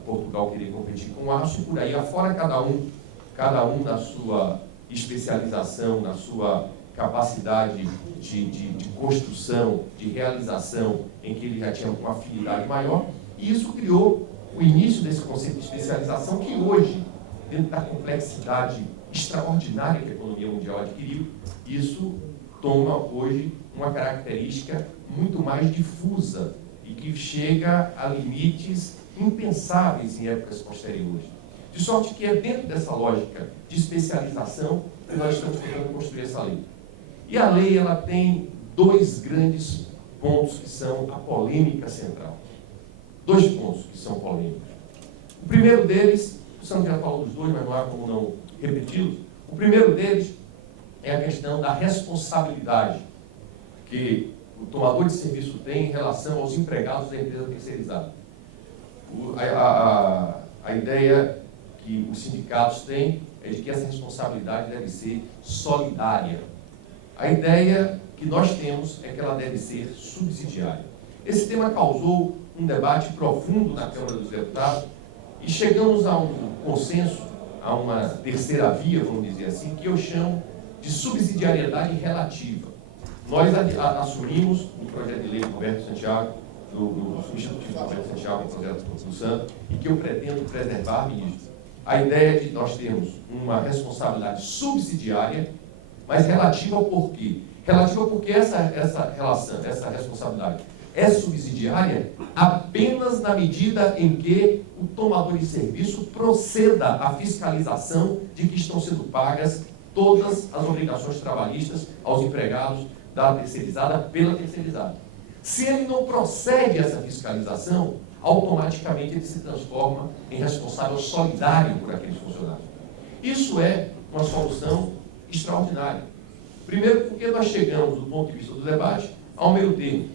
Portugal querer competir com aço, e por aí afora cada um na sua especialização, na sua capacidade de construção, de realização, em que ele já tinha uma afinidade maior, e isso criou o início desse conceito de especialização que hoje, dentro da complexidade extraordinária que a economia mundial adquiriu, isso toma hoje uma característica muito mais difusa e que chega a limites impensáveis em épocas posteriores. De sorte que é dentro dessa lógica de especialização que nós estamos tentando construir essa lei. E a lei ela tem dois grandes pontos que são a polêmica central. Dois pontos que são polêmicos. O primeiro deles, o Sandro já falou dos dois, mas não há como não repeti-los. O primeiro deles é a questão da responsabilidade que o tomador de serviço tem em relação aos empregados da empresa terceirizada. A ideia que os sindicatos têm é de que essa responsabilidade deve ser solidária. A ideia que nós temos é que ela deve ser subsidiária. Esse tema causou um debate profundo na Câmara dos Deputados e chegamos a um consenso, a uma terceira via, vamos dizer assim, que eu chamo de subsidiariedade relativa. Nós assumimos no projeto de lei do Roberto Santiago, do substitutivo do Roberto Santiago, no projeto do Santo, e que eu pretendo preservar, ministro, a ideia de nós termos uma responsabilidade subsidiária, mas relativa ao porquê. Relativa ao porquê essa relação, essa responsabilidade é subsidiária apenas na medida em que o tomador de serviço proceda à fiscalização de que estão sendo pagas todas as obrigações trabalhistas aos empregados da terceirizada pela terceirizada. Se ele não procede a essa fiscalização, automaticamente ele se transforma em responsável solidário por aqueles funcionários. Isso é uma solução extraordinária. Primeiro, porque nós chegamos, do ponto de vista do debate, ao meio termo.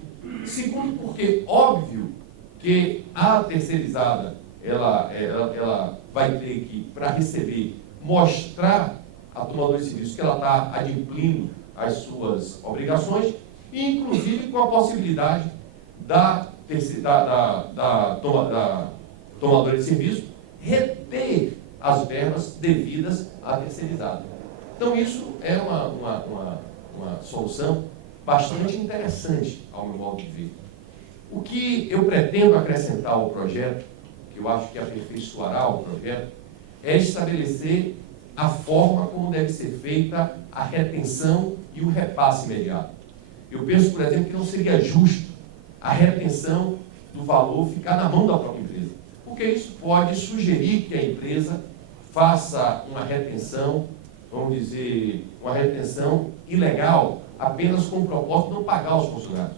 Segundo, porque óbvio que a terceirizada ela vai ter que, para receber mostrar à tomadora de serviço que ela está adimplindo as suas obrigações, e inclusive com a possibilidade da tomadora de serviço reter as verbas devidas à terceirizada. Então, isso é uma solução bastante interessante, ao meu modo de ver. O que eu pretendo acrescentar ao projeto, que eu acho que aperfeiçoará o projeto, é estabelecer a forma como deve ser feita a retenção e o repasse imediato. Eu penso, por exemplo, que não seria justo a retenção do valor ficar na mão da própria empresa, porque isso pode sugerir que a empresa faça uma retenção, vamos dizer, uma retenção ilegal, apenas com o propósito de não pagar os funcionários.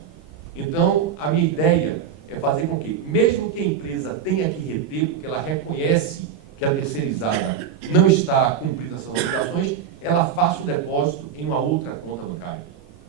Então, a minha ideia é fazer com que, mesmo que a empresa tenha que reter, porque ela reconhece que a terceirizada não está cumprindo essas obrigações, ela faça o depósito em uma outra conta bancária.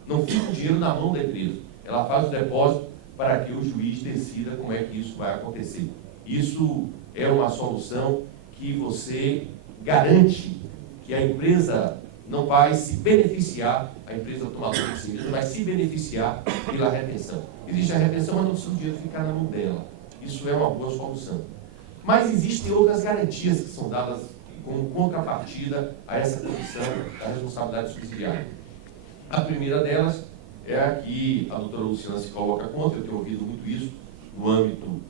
Não fica o dinheiro na mão da empresa. Ela faz o depósito para que o juiz decida como é que isso vai acontecer. Isso é uma solução que você garante que a empresa não vai se beneficiar, a empresa tomadora de serviço vai se beneficiar pela retenção. Existe a retenção, mas não precisa o dinheiro ficar na mão dela. Isso é uma boa solução. Mas existem outras garantias que são dadas como contrapartida a essa condição da responsabilidade subsidiária. A primeira delas é a que a doutora Luciana se coloca contra, eu tenho ouvido muito isso no âmbito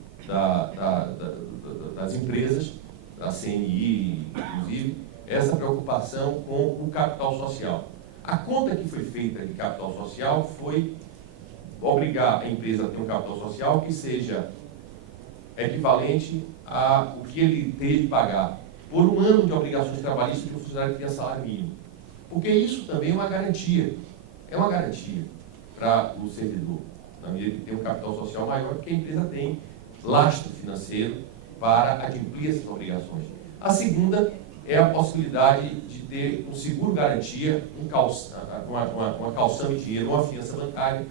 das empresas, da CNI, inclusive, essa preocupação com o capital social. A conta que foi feita de capital social foi obrigar a empresa a ter um capital social que seja equivalente a o que ele teria de pagar por um ano de obrigações trabalhistas de um funcionário que tenha salário mínimo. Porque isso também é uma garantia para o servidor, na medida que tem um capital social maior, porque a empresa tem lastro financeiro para adimplir essas obrigações. A segunda é a possibilidade de ter um seguro-garantia, uma calção de dinheiro, uma fiança bancária,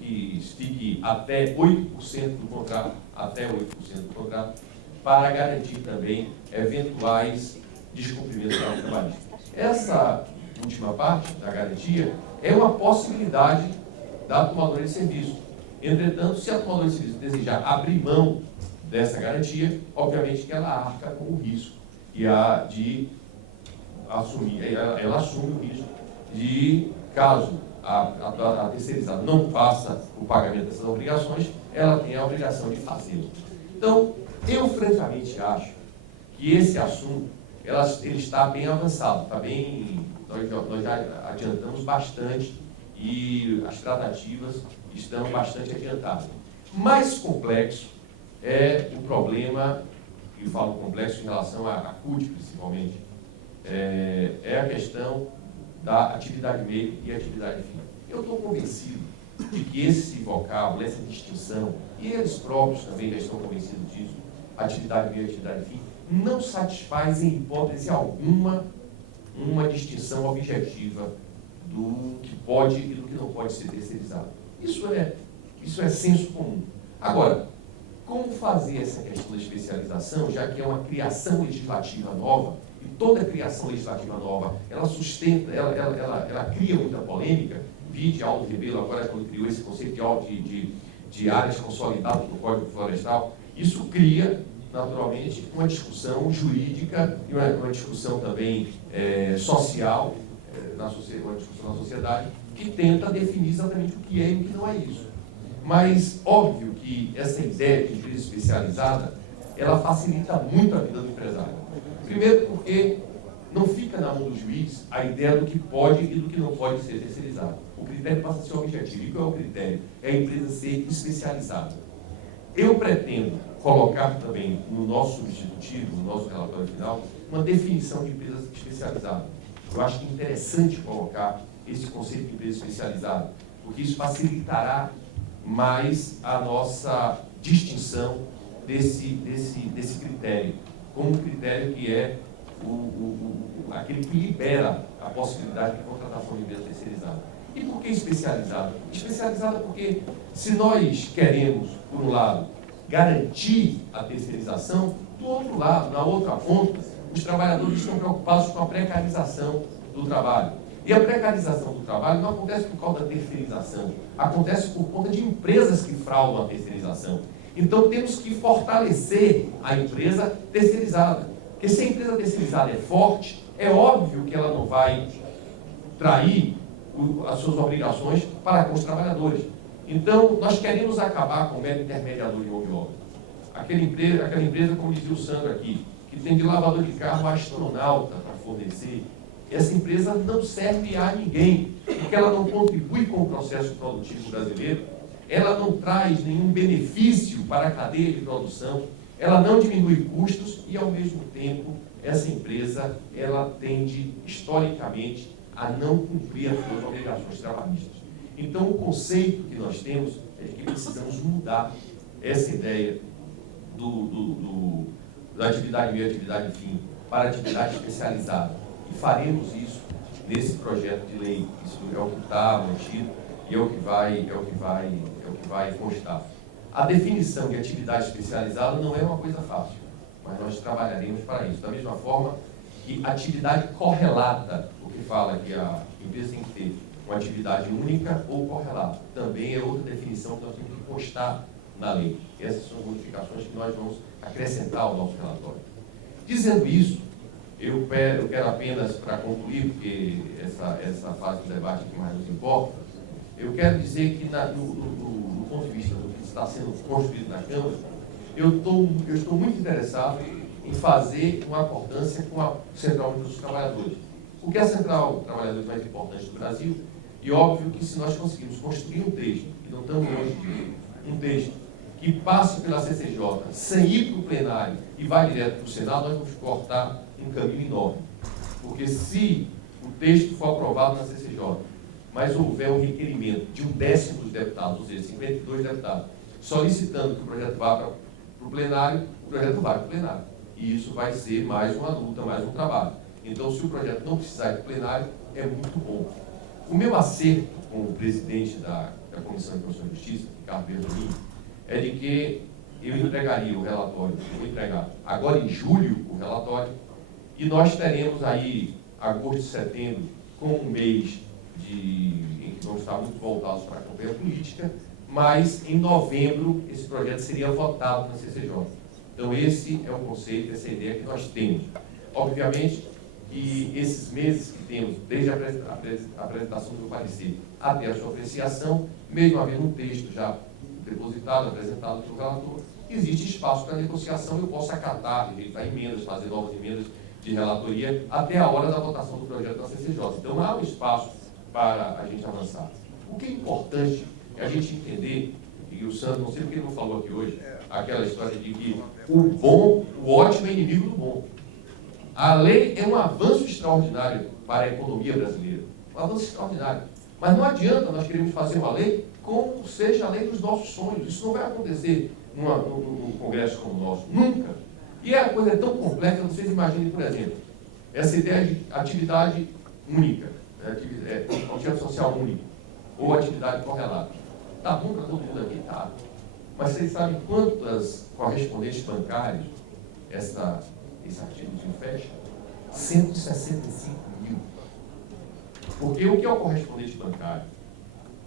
que fique até 8% do contrato, para garantir também eventuais descumprimentos trabalhistas. Essa última parte da garantia é uma possibilidade da tomadora de serviço. Entretanto, se a tomadora de serviço desejar abrir mão dessa garantia, obviamente que ela arca com o risco e a de assumir, ela assume o risco de, caso a terceirizada não faça o pagamento dessas obrigações, ela tem a obrigação de fazê-lo. Então, eu francamente acho que esse assunto ele está bem avançado, nós já adiantamos bastante e as tratativas estão bastante adiantadas. Mais complexo é o problema, eu falo complexo em relação à CUT principalmente, é a questão da atividade meio e atividade fim. Eu estou convencido de que esse vocábulo, essa distinção, e eles próprios também já estão convencidos disso, atividade meio e atividade fim, não satisfaz em hipótese alguma uma distinção objetiva do que pode e do que não pode ser terceirizado. Isso é senso comum. Agora, como fazer essa questão da especialização, já que é uma criação legislativa nova, e toda criação legislativa nova, ela sustenta, ela cria muita polêmica. Vide Aldo Rebelo agora quando criou esse conceito de áreas consolidadas do Código Florestal. Isso cria, naturalmente, uma discussão jurídica e uma discussão também social, uma discussão na sociedade, que tenta definir exatamente o que é e o que não é isso. Mas, óbvio que essa ideia de empresa especializada, ela facilita muito a vida do empresário. Primeiro porque não fica na mão do juiz a ideia do que pode e do que não pode ser terceirizado. O critério passa a ser objetivo. E qual é o critério? É a empresa ser especializada. Eu pretendo colocar também no nosso substitutivo, no nosso relatório final, uma definição de empresa especializada. Eu acho que é interessante colocar esse conceito de empresa especializada, porque isso facilitará mais a nossa distinção desse critério, como um critério que é aquele que libera a possibilidade de contratação de empresa terceirizada. E por que especializada? Especializada porque, se nós queremos, por um lado, garantir a terceirização, do outro lado, na outra ponta, os trabalhadores estão preocupados com a precarização do trabalho. E a precarização do trabalho não acontece por causa da terceirização, acontece por conta de empresas que fraudam a terceirização. Então temos que fortalecer a empresa terceirizada. Porque se a empresa terceirizada é forte, é óbvio que ela não vai trair as suas obrigações para com os trabalhadores. Então, nós queremos acabar com o mero intermediador de mão de obra. Aquela empresa, como dizia o Sandro aqui, que tem de lavador de carro a astronauta para fornecer, essa empresa não serve a ninguém, porque ela não contribui com o processo produtivo brasileiro, ela não traz nenhum benefício para a cadeia de produção, ela não diminui custos e, ao mesmo tempo, essa empresa, ela tende, historicamente, a não cumprir as suas obrigações trabalhistas. Então, o conceito que nós temos é de que precisamos mudar essa ideia da atividade meio, atividade fim, para atividade especializada. E faremos isso nesse projeto de lei. Isso é o que está mantido e é o que vai constar. A definição de atividade especializada não é uma coisa fácil, mas nós trabalharemos para isso. Da mesma forma que atividade correlata, o que fala que a empresa tem que ter uma atividade única ou correlata, também é outra definição que nós temos que constar na lei. Essas são as modificações que nós vamos acrescentar ao nosso relatório. Dizendo isso, eu quero apenas, para concluir, porque essa fase do debate que mais nos importa, eu quero dizer que do ponto de vista do que está sendo construído na Câmara, eu estou muito interessado em fazer uma acordância com a Central Única dos Trabalhadores. Porque a Central de Trabalhadores mais importante do Brasil, e óbvio que se nós conseguirmos construir um texto, e não estamos longe disso, um texto que passe pela CCJ, sem ir para o plenário e vai direto para o Senado, nós vamos cortar um caminho enorme. Porque se o texto for aprovado na CCJ, mas houver um requerimento de 1/10 dos deputados, ou seja, 52 deputados, solicitando que o projeto vá para o plenário, o projeto vai para o plenário. E isso vai ser mais uma luta, mais um trabalho. Então, se o projeto não precisar ir para o plenário, é muito bom. O meu acerto com o presidente da Comissão de Constituição e Justiça, Ricardo Bertolini, é de que eu entregaria o relatório, vou entregar agora em julho o relatório, e nós teremos aí agosto e setembro como um mês em que vamos estar muito voltados para a campanha política, mas em novembro esse projeto seria votado na CCJ. Então esse é o conceito, essa ideia que nós temos. Obviamente que esses meses que temos, desde a apresentação do parecer até a sua apreciação, mesmo havendo um texto já depositado, apresentado pelo relator, existe espaço para negociação, eu posso acatar, rejeitar emendas, fazer novas emendas de relatoria até a hora da votação do projeto da CCJ. Então há um espaço para a gente avançar. O que é importante é a gente entender, e o Sandro, não sei porque ele não falou aqui hoje, aquela história de que o ótimo é inimigo do bom. A lei é um avanço extraordinário para a economia brasileira. Um avanço extraordinário. Mas não adianta nós queremos fazer uma lei como seja a lei dos nossos sonhos. Isso não vai acontecer num congresso como o nosso. Nunca. E a coisa é tão complexa, vocês imaginem, por exemplo, essa ideia de atividade única, atividade social única, ou atividade correlata. Tá bom para todo mundo aqui? Tá. Mas vocês sabem quantas correspondentes bancários esse artigo fecha? 165 mil. Porque o que é o correspondente bancário?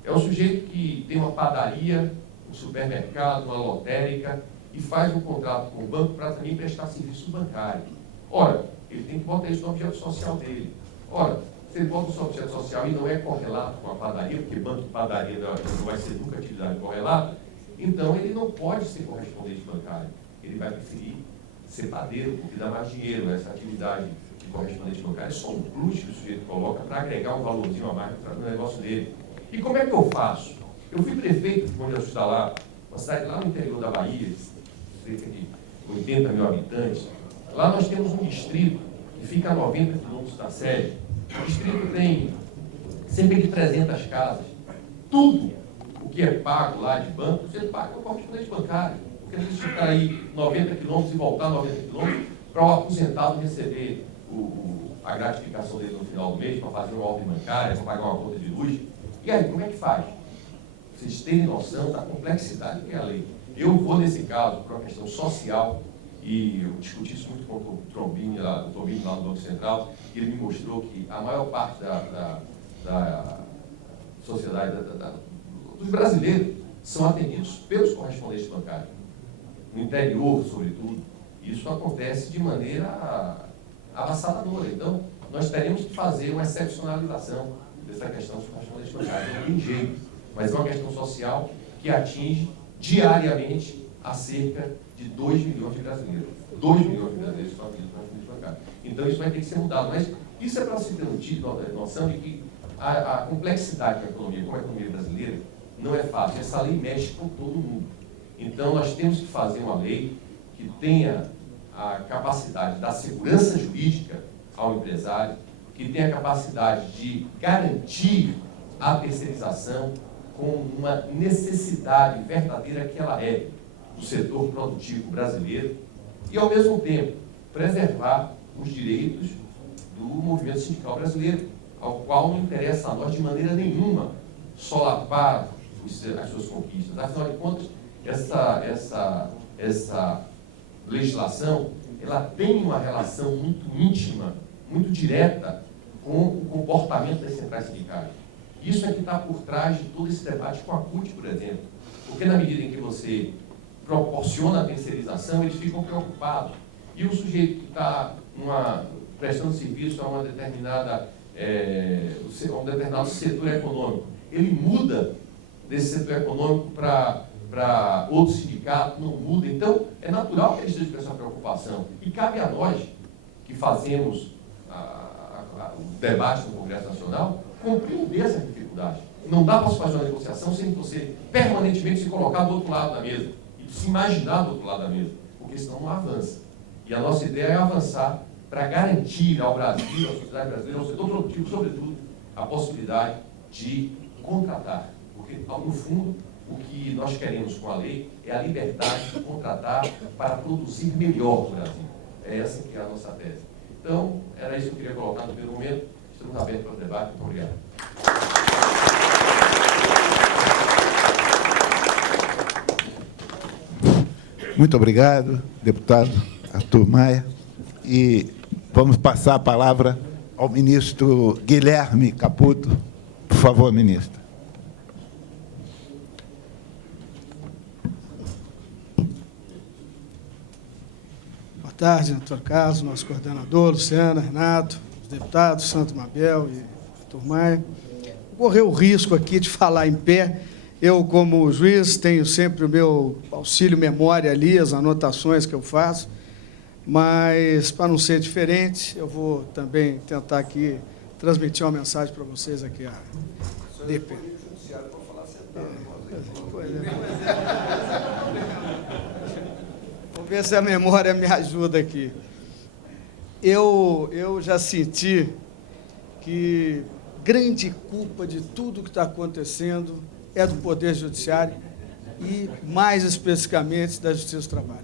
É o sujeito que tem uma padaria, um supermercado, uma lotérica e faz um contrato com o banco para também prestar serviço bancário. Ora, ele tem que botar isso no objeto social dele. Ora, se ele bota o seu objeto social e não é correlato com a padaria, porque banco e padaria não vai ser nunca atividade correlata, então ele não pode ser correspondente bancário. Ele vai preferir ser padeiro, porque dá mais dinheiro. Essa atividade de correspondente bancário é só um plus que o sujeito coloca para agregar um valorzinho a mais no negócio dele. E como é que eu faço? Eu fui prefeito de onde eu estou lá, uma cidade lá no interior da Bahia, cerca de 80 mil habitantes. Lá nós temos um distrito que fica a 90 quilômetros da sede. O distrito tem cerca de 300 casas. Tudo o que é pago lá de banco, você paga com o correspondente bancário. Porque não existe ficar aí 90 quilômetros e voltar 90 quilômetros para o aposentado receber a gratificação dele no final do mês, para fazer uma ordem bancária, para pagar uma conta de luz. E aí, como é que faz? Vocês terem noção da complexidade que é a lei. Eu vou, nesse caso, para uma questão social e eu discuti isso muito com o Trombini lá no Banco Central, e ele me mostrou que a maior parte da sociedade, dos brasileiros, são atendidos pelos correspondentes bancários. No interior, sobretudo, isso acontece de maneira avassaladora. Então, nós teremos que fazer uma excepcionalização dessa questão dos correspondentes bancários. Não tem jeito, mas é uma questão social que atinge diariamente a cerca de 2 milhões de brasileiros. 2 milhões de brasileiros estão atendidos por correspondentes bancários. Então, isso vai ter que ser mudado. Mas isso é para se ter noção de que a complexidade da economia, como a economia brasileira, não é fácil. Essa lei mexe com todo mundo. Então, nós temos que fazer uma lei que tenha a capacidade da segurança jurídica ao empresário, que tenha a capacidade de garantir a terceirização com uma necessidade verdadeira que ela é do setor produtivo brasileiro e, ao mesmo tempo, preservar os direitos do movimento sindical brasileiro, ao qual não interessa a nós de maneira nenhuma solapar as suas conquistas. Afinal de contas, essa legislação, ela tem uma relação muito íntima, muito direta com o comportamento das centrais sindicais. Isso é que está por trás de todo esse debate com a CUT, por exemplo. Porque na medida em que você proporciona a terceirização, eles ficam preocupados. E o sujeito que está prestando serviço a um determinado setor econômico, ele muda desse setor econômico para outro sindicato, não muda. Então, é natural que eles estejam com essa preocupação. E cabe a nós, que fazemos o debate no Congresso Nacional, compreender essa dificuldade. Não dá para se fazer uma negociação sem você permanentemente se colocar do outro lado da mesa e se imaginar do outro lado da mesa, porque senão não avança. E a nossa ideia é avançar para garantir ao Brasil, à sociedade brasileira, ao setor produtivo, sobretudo, a possibilidade de contratar. Porque, no fundo, o que nós queremos com a lei é a liberdade de contratar para produzir melhor no Brasil. É essa que é a nossa tese. Então, era isso que eu queria colocar no primeiro momento. Estamos abertos para o debate. Muito obrigado. Muito obrigado, deputado Arthur Maia. E vamos passar a palavra ao ministro Guilherme Caputo. Por favor, ministro. Boa tarde, doutor Carlos, nosso coordenador, Luciana, Renato, os deputados, Santo Mabel e Arthur Maia. Correu o risco aqui de falar em pé. Eu, como juiz, tenho sempre o meu auxílio memória ali, as anotações que eu faço, mas, para não ser diferente, eu vou também tentar aqui transmitir uma mensagem para vocês aqui. Vamos ver se a memória me ajuda aqui. Eu já senti que grande culpa de tudo que está acontecendo é do Poder Judiciário e, mais especificamente, da Justiça do Trabalho.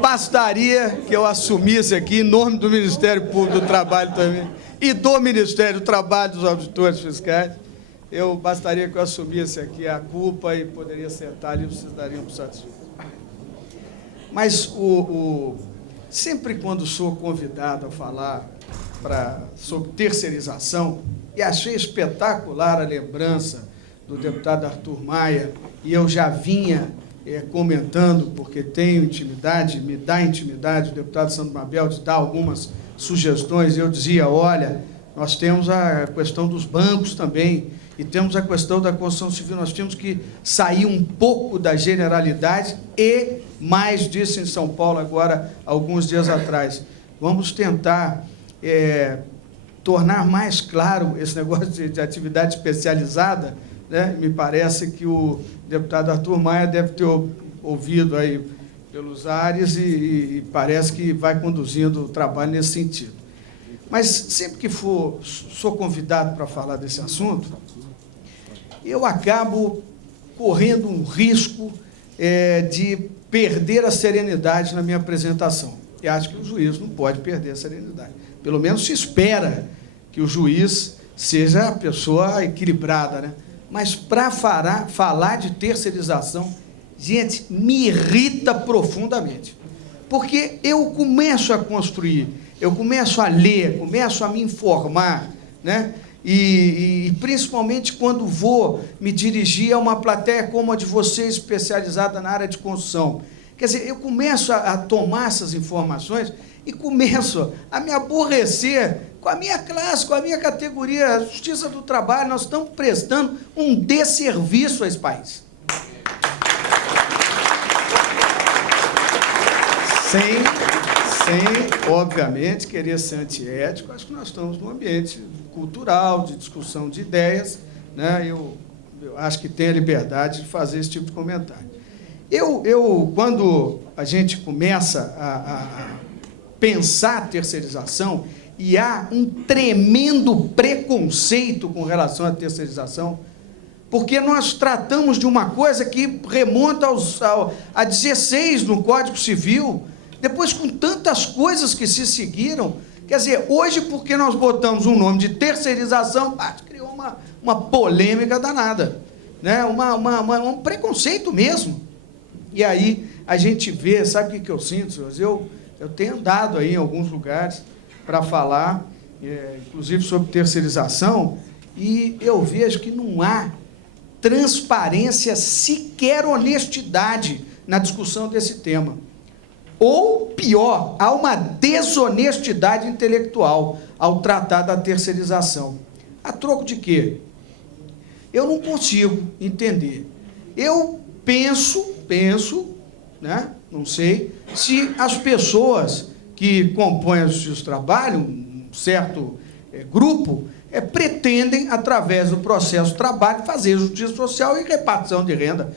Bastaria que eu assumisse aqui, em nome do Ministério Público do Trabalho também, e do Ministério do Trabalho, dos auditores fiscais, bastaria que eu assumisse aqui a culpa e poderia sentar ali e vocês dariam satisfeitos. Mas sempre quando sou convidado a falar sobre terceirização, e achei espetacular a lembrança do deputado Arthur Maia, e eu já vinha comentando, porque tenho intimidade, me dá intimidade, o deputado Santo Mabel, de dar algumas sugestões, eu dizia, olha, nós temos a questão dos bancos também, e temos a questão da construção civil, nós temos que sair um pouco da generalidade e mais disso em São Paulo agora, alguns dias atrás. Vamos tentar tornar mais claro esse negócio de atividade especializada, né? Me parece que o deputado Arthur Maia deve ter ouvido aí pelos ares e parece que vai conduzindo o trabalho nesse sentido. Mas sempre que sou convidado para falar desse assunto, eu acabo correndo um risco de perder a serenidade na minha apresentação. E acho que o juiz não pode perder a serenidade. Pelo menos se espera que o juiz seja a pessoa equilibrada, né? Mas para falar de terceirização, gente, me irrita profundamente. Porque eu começo a construir, eu começo a ler, começo a me informar, né? E principalmente quando vou me dirigir a uma plateia como a de vocês, especializada na área de construção. Quer dizer, eu começo a tomar essas informações e começo a me aborrecer com a minha classe, com a minha categoria, a Justiça do Trabalho. Nós estamos prestando um desserviço a esse país. Sem, obviamente, querer ser antiético, acho que nós estamos num ambiente cultural, de discussão de ideias, né? Eu acho que tem a liberdade de fazer esse tipo de comentário. Quando a gente começa a pensar a terceirização, e há um tremendo preconceito com relação à terceirização, porque nós tratamos de uma coisa que remonta a 16 no Código Civil, depois com tantas coisas que se seguiram. Quer dizer, hoje, porque nós botamos um nome de terceirização, criou uma polêmica danada, né? Um preconceito mesmo. E aí a gente vê, sabe o que eu sinto, senhores? Eu tenho andado aí em alguns lugares para falar, inclusive sobre terceirização, e eu vejo que não há transparência, sequer honestidade na discussão desse tema. Ou, pior, há uma desonestidade intelectual ao tratar da terceirização. A troco de quê? Eu não consigo entender. Eu penso, né? Não sei, se as pessoas que compõem a Justiça do Trabalho, um certo grupo, pretendem, através do processo de trabalho, fazer justiça social e repartição de renda.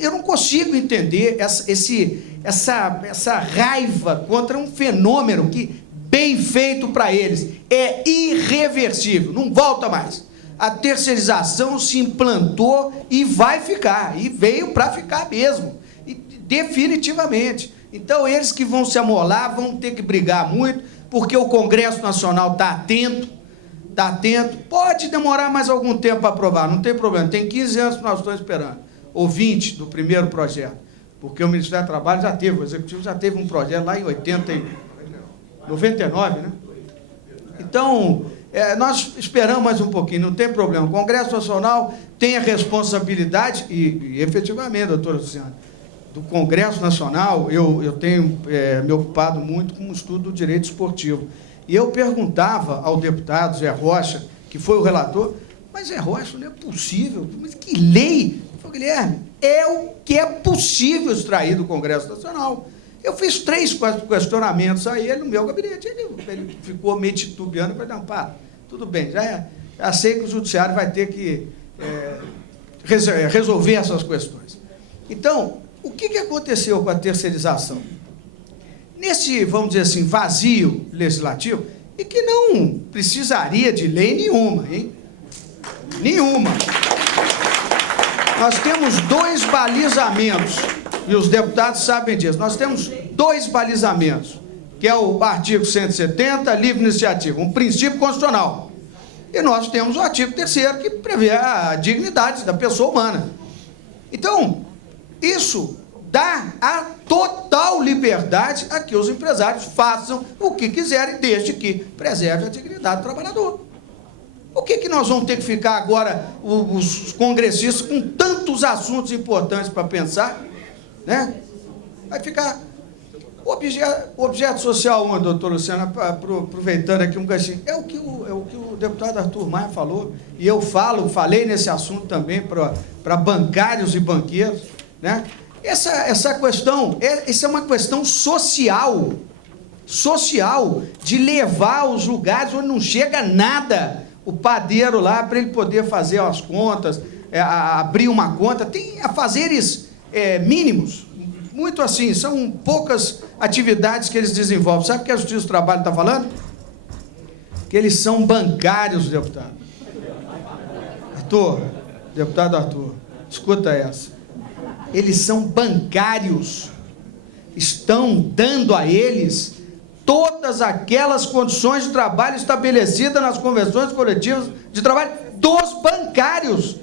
Eu não consigo entender essa raiva contra um fenômeno que, bem feito para eles, é irreversível, não volta mais. A terceirização se implantou e vai ficar, e veio para ficar mesmo, e definitivamente. Então, eles que vão se amolar vão ter que brigar muito, porque o Congresso Nacional está atento, pode demorar mais algum tempo para aprovar, não tem problema, tem 15 anos que nós estamos esperando, ou 20 do primeiro projeto, porque o Ministério do Trabalho já teve, o Executivo já teve um projeto lá em 99, né? Então, nós esperamos mais um pouquinho, não tem problema. O Congresso Nacional tem a responsabilidade, e efetivamente, doutora Luciana, do Congresso Nacional, eu tenho me ocupado muito com o estudo do direito esportivo. E eu perguntava ao deputado Zé Rocha, que foi o relator, mas Zé Rocha, não é possível, mas que lei? Eu falei, Guilherme, é o que é possível extrair do Congresso Nacional. Eu fiz 3 questionamentos a ele no meu gabinete, ele ficou meio titubeando, e falei, não, tudo bem, já sei que o Judiciário vai ter que resolver essas questões. Então, o que aconteceu com a terceirização? Nesse, vamos dizer assim, vazio legislativo, e que não precisaria de lei nenhuma, hein? Nenhuma. Nós temos 2 balizamentos, e os deputados sabem disso. Nós temos 2 balizamentos, que é o artigo 170, livre iniciativa, um princípio constitucional. E nós temos o artigo 3º, que prevê a dignidade da pessoa humana. Então, isso dá a total liberdade a que os empresários façam o que quiserem, desde que preserve a dignidade do trabalhador. O que nós vamos ter que ficar agora, os congressistas, com tantos assuntos importantes para pensar, né? Vai ficar objeto social onde, doutor Luciano, aproveitando aqui um ganchinho, é o que o deputado Arthur Maia falou, e eu falei nesse assunto também para bancários e banqueiros, né? Essa questão, isso é uma questão social, de levar os lugares onde não chega nada, o padeiro lá, para ele poder fazer as contas, abrir uma conta, tem afazeres mínimos, muito assim, são poucas atividades que eles desenvolvem. Sabe o que a Justiça do Trabalho está falando? Que eles são bancários, deputado. Deputado Arthur, escuta essa. Eles são bancários, estão dando a eles todas aquelas condições de trabalho estabelecidas nas convenções coletivas de trabalho dos bancários.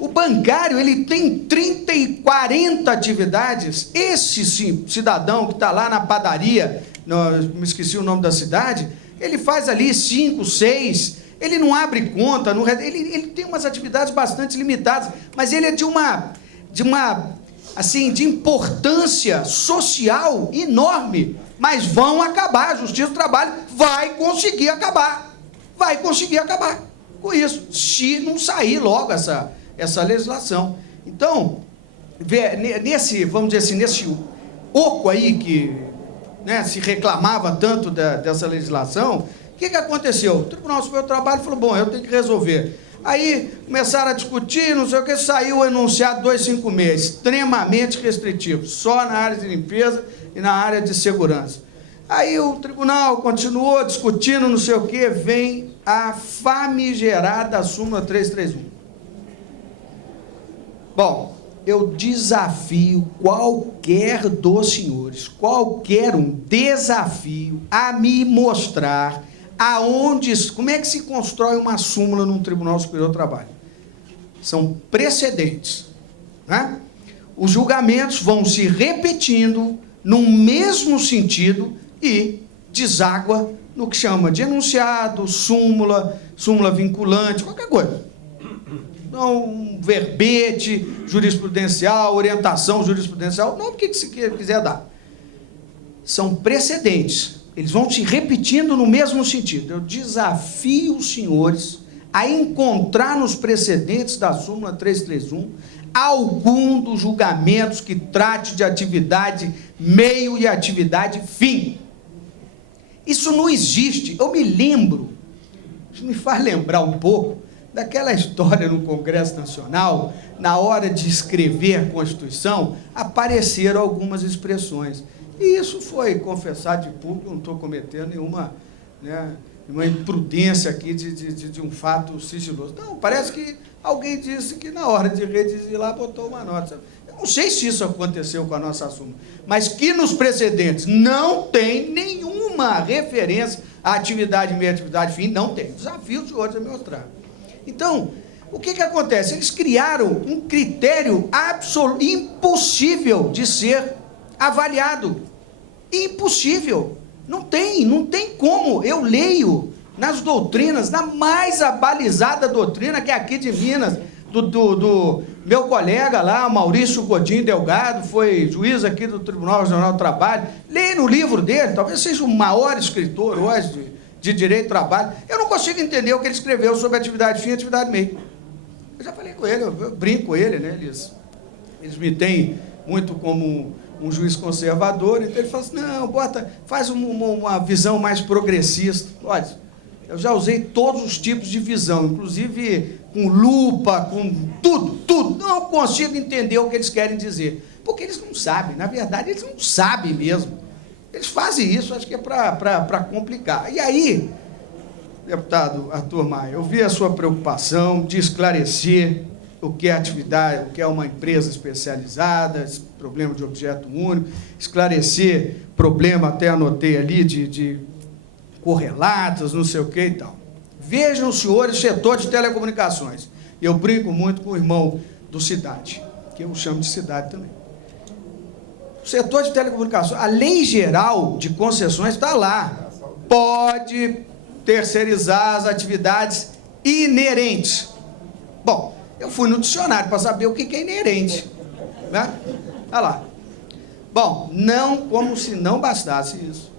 O bancário, ele tem 30 e 40 atividades. Esse cidadão que está lá na padaria, me esqueci o nome da cidade, ele faz ali 5, 6, ele não abre conta, ele tem umas atividades bastante limitadas, mas ele é de importância social enorme, mas vão acabar, a Justiça do Trabalho vai conseguir acabar com isso, se não sair logo essa legislação. Então, vamos dizer assim, nesse oco aí que, né, se reclamava tanto dessa legislação, o que aconteceu? O Tribunal Superior do Trabalho falou, bom, eu tenho que resolver. Aí começaram a discutir, não sei o que, saiu o enunciado 256, extremamente restritivo, só na área de limpeza e na área de segurança. Aí o tribunal continuou discutindo, não sei o que, vem a famigerada súmula 331. Bom, eu desafio qualquer dos senhores, qualquer um, desafio a me mostrar como é que se constrói uma súmula num Tribunal Superior do Trabalho. São precedentes, né? Os julgamentos vão se repetindo no mesmo sentido e deságua no que chama de enunciado, súmula vinculante, qualquer coisa. Então, um verbete jurisprudencial, orientação jurisprudencial, o nome que se quiser dar. São precedentes. Eles vão se repetindo no mesmo sentido. Eu desafio os senhores a encontrar nos precedentes da súmula 331 algum dos julgamentos que trate de atividade meio e atividade fim. Isso não existe. Eu me lembro, isso me faz lembrar um pouco daquela história no Congresso Nacional, na hora de escrever a Constituição, apareceram algumas expressões. E isso foi confessado de público, não estou cometendo nenhuma imprudência aqui de um fato sigiloso. Não, parece que alguém disse que na hora de redigir lá botou uma nota. Eu não sei se isso aconteceu com a nossa súmula, mas que nos precedentes não tem nenhuma referência à atividade meia, atividade fim, não tem. Desafio os senhores a me mostrar. Então, o que acontece? Eles criaram um critério impossível de ser avaliado. Impossível. Não tem como. Eu leio nas doutrinas, na mais abalizada doutrina, que é aqui de Minas, do meu colega lá, Maurício Godinho Delgado, foi juiz aqui do Tribunal Regional do Trabalho. Leio no livro dele, talvez seja o maior escritor hoje de direito do trabalho. Eu não consigo entender o que ele escreveu sobre atividade fim e atividade meio. Eu já falei com ele, eu brinco com ele, né? Eles me têm muito como um juiz conservador, então ele fala assim, não, faz uma visão mais progressista. Olha, eu já usei todos os tipos de visão, inclusive com lupa, com tudo. Não consigo entender o que eles querem dizer, porque eles não sabem, na verdade, eles não sabem mesmo. Eles fazem isso, acho que é para complicar. E aí, deputado Arthur Maia, eu vi a sua preocupação de esclarecer o que é atividade, o que é uma empresa especializada, esse problema de objeto único, esclarecer problema, até anotei ali, de correlatos, não sei o que e tal. Vejam, senhores, setor de telecomunicações. Eu brinco muito com o irmão do Cidade, que eu chamo de Cidade também. O setor de telecomunicações, a lei geral de concessões está lá. Pode terceirizar as atividades inerentes. Bom, eu fui no dicionário para saber o que é inerente, né? Olha lá. Bom, como se não bastasse isso.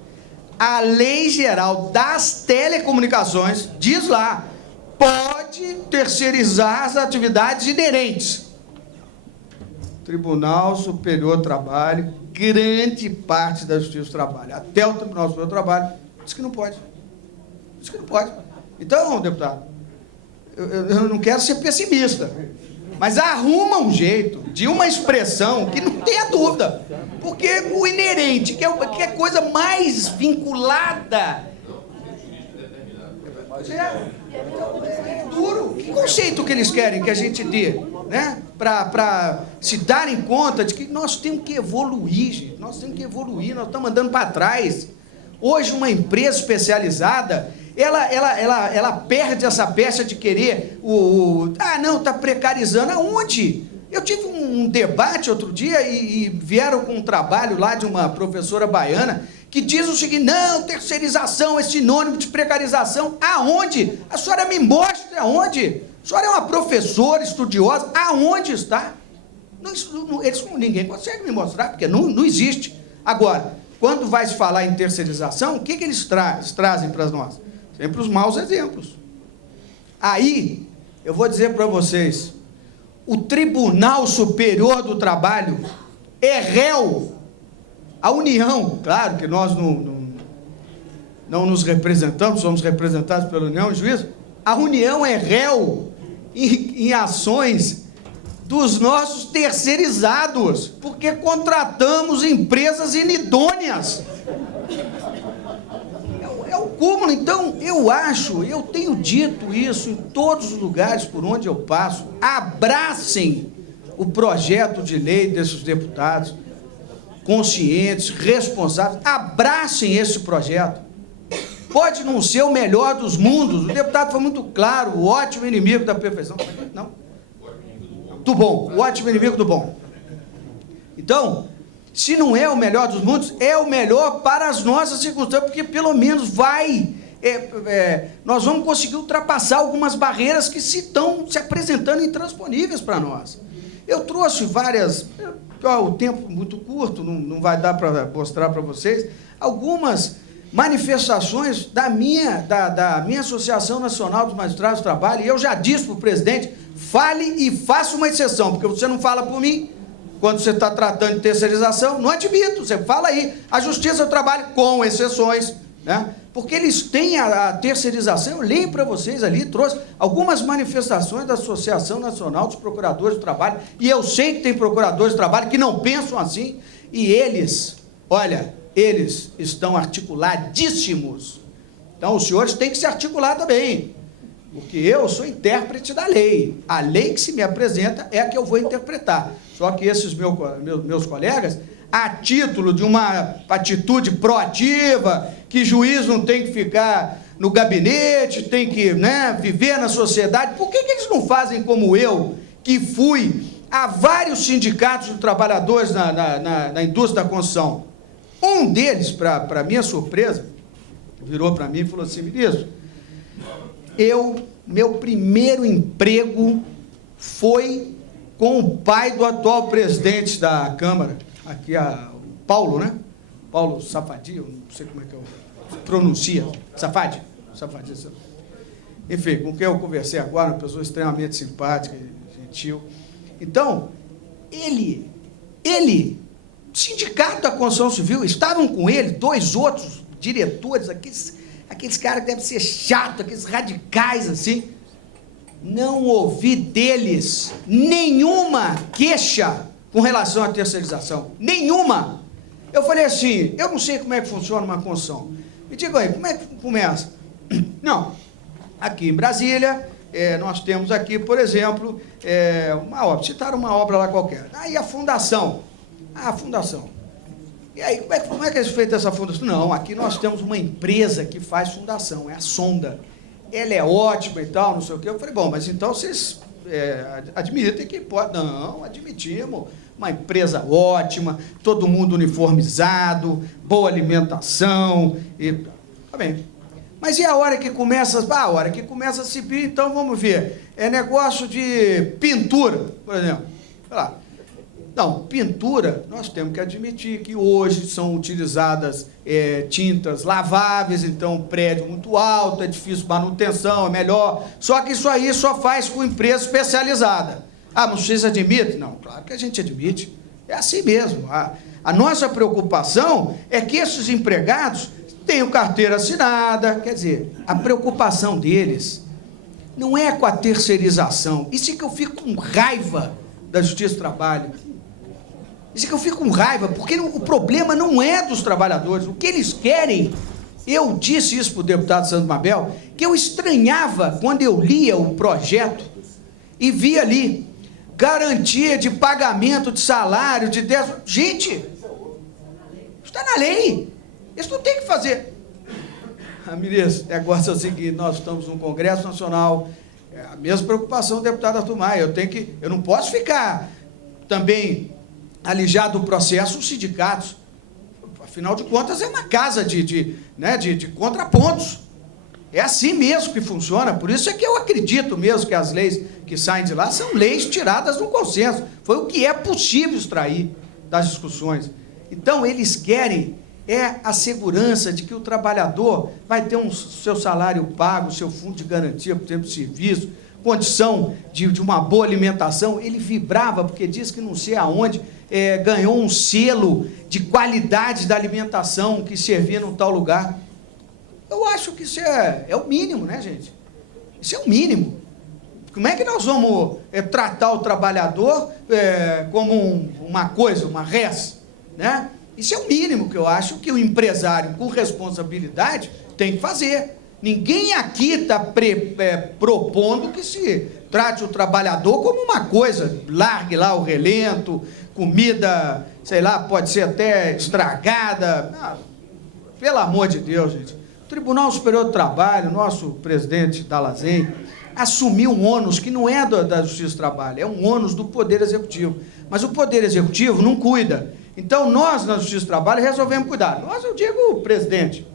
A lei geral das telecomunicações diz lá, pode terceirizar as atividades inerentes. Tribunal Superior do Trabalho, grande parte da Justiça do Trabalho, até o Tribunal Superior do Trabalho, diz que não pode. Diz que não pode. Então, deputado, eu não quero ser pessimista, mas arruma um jeito de uma expressão que não tenha dúvida, porque o inerente, que é coisa mais vinculada, é duro. Que conceito que eles querem que a gente dê, né? Para se darem conta de que nós temos que evoluir, gente, nós temos que evoluir, nós estamos andando para trás. Hoje, uma empresa especializada, ela perde essa peça de querer não, está precarizando. Aonde? Eu tive um debate outro dia e vieram com um trabalho lá de uma professora baiana que diz o seguinte: não, terceirização é sinônimo de precarização. Aonde? A senhora me mostre aonde. A senhora é uma professora estudiosa, aonde está? Ninguém consegue me mostrar, porque não existe. Agora, quando vai se falar em terceirização, o que eles trazem para nós? Sempre os maus exemplos. Aí, eu vou dizer para vocês, o Tribunal Superior do Trabalho é réu. A União, claro que nós não nos representamos, somos representados pela União e Juízo. A União é réu em ações dos nossos terceirizados, porque contratamos empresas inidôneas. É o cúmulo. Então, eu tenho dito isso em todos os lugares por onde eu passo: abracem o projeto de lei desses deputados, conscientes, responsáveis, abracem esse projeto. Pode não ser o melhor dos mundos, o deputado foi muito claro, o ótimo inimigo da perfeição. Não. Do bom, o ótimo inimigo do bom. Então, se não é o melhor dos mundos, é o melhor para as nossas circunstâncias, porque pelo menos nós vamos conseguir ultrapassar algumas barreiras que estão se apresentando intransponíveis para nós. Eu trouxe várias, o tempo muito curto, não vai dar para mostrar para vocês, algumas manifestações da minha Associação Nacional dos Magistrados do Trabalho, e eu já disse para o presidente: fale e faça uma exceção, porque você não fala por mim, quando você está tratando de terceirização, não admito, você fala aí, a Justiça do Trabalho com exceções, né? Porque eles têm a terceirização. Eu leio para vocês ali, trouxe algumas manifestações da Associação Nacional dos Procuradores do Trabalho, e eu sei que tem procuradores do trabalho que não pensam assim, e eles estão articuladíssimos. Então, os senhores têm que se articular também, porque eu sou intérprete da lei. A lei que se me apresenta é a que eu vou interpretar. Só que esses meus colegas, a título de uma atitude proativa, que juiz não tem que ficar no gabinete, tem que, viver na sociedade, por que eles não fazem como eu, que fui a vários sindicatos de trabalhadores na indústria da construção? Um deles, para minha surpresa, virou para mim e falou assim: ministro, meu primeiro emprego foi com o pai do atual presidente da Câmara, aqui, o Paulo, né? Paulo Safadi, eu não sei como é que eu pronuncia, Safadi. Enfim, com quem eu conversei agora, uma pessoa extremamente simpática, gentil. Então, ele, sindicato da construção civil, estavam com ele 2 outros diretores, aqueles caras que devem ser chatos, aqueles radicais assim. Não ouvi deles nenhuma queixa com relação à terceirização. Nenhuma. Eu falei assim: eu não sei como é que funciona uma construção. Me diga aí, como é que começa? Não, aqui em Brasília, nós temos aqui, por exemplo, uma obra, citaram uma obra lá qualquer. Aí a fundação. E aí, como é que é feita essa fundação? Não, aqui nós temos uma empresa que faz fundação, é a Sonda. Ela é ótima e tal, não sei o quê. Eu falei: bom, mas então vocês admitem que pode. Não, admitimos. Uma empresa ótima, todo mundo uniformizado, boa alimentação. Tá bem. Mas e a hora que começa? A hora que começa a subir, então vamos ver. É negócio de pintura, por exemplo. Sei lá. Não, pintura, nós temos que admitir que hoje são utilizadas tintas laváveis, então prédio muito alto, é difícil manutenção, é melhor. Só que isso aí só faz com empresa especializada. Ah, mas vocês admitem? Não, claro que a gente admite. É assim mesmo. A nossa preocupação é que esses empregados tenham carteira assinada. Quer dizer, a preocupação deles não é com a terceirização. Isso é que eu fico com raiva da Justiça do Trabalho. Isso é que eu fico com raiva, porque o problema não é dos trabalhadores. O que eles querem, eu disse isso para o deputado Sandro Mabel, que eu estranhava quando eu lia o projeto e via ali garantia de pagamento de salário de 10... Gente, está na lei. Eles não têm que fazer. Ministro, o negócio é o seguinte, nós estamos no Congresso Nacional, a mesma preocupação do deputado Arthur Maia, eu não posso ficar também alijado do processo os sindicatos. Afinal de contas, é uma casa de contrapontos. É assim mesmo que funciona, por isso é que eu acredito mesmo que as leis que saem de lá são leis tiradas do consenso. Foi o que é possível extrair das discussões. Então, eles querem a segurança de que o trabalhador vai ter seu salário pago, seu fundo de garantia por tempo de serviço, condição de uma boa alimentação. Ele vibrava, porque diz que não sei aonde, ganhou um selo de qualidade da alimentação que servia num tal lugar. Eu acho que isso é o mínimo, né, gente? Isso é o mínimo. Como é que nós vamos tratar o trabalhador como uma coisa, uma res, né? Isso é o mínimo que eu acho que o empresário com responsabilidade tem que fazer. Ninguém aqui está propondo que se trate o trabalhador como uma coisa, largue lá o relento, comida, sei lá, pode ser até estragada. Não, pelo amor de Deus, gente. O Tribunal Superior do Trabalho, nosso presidente Dallazem, assumiu um ônus que não é da Justiça do Trabalho, é um ônus do Poder Executivo. Mas o Poder Executivo não cuida. Então, nós, na Justiça do Trabalho, resolvemos cuidar. Nós, eu digo o presidente.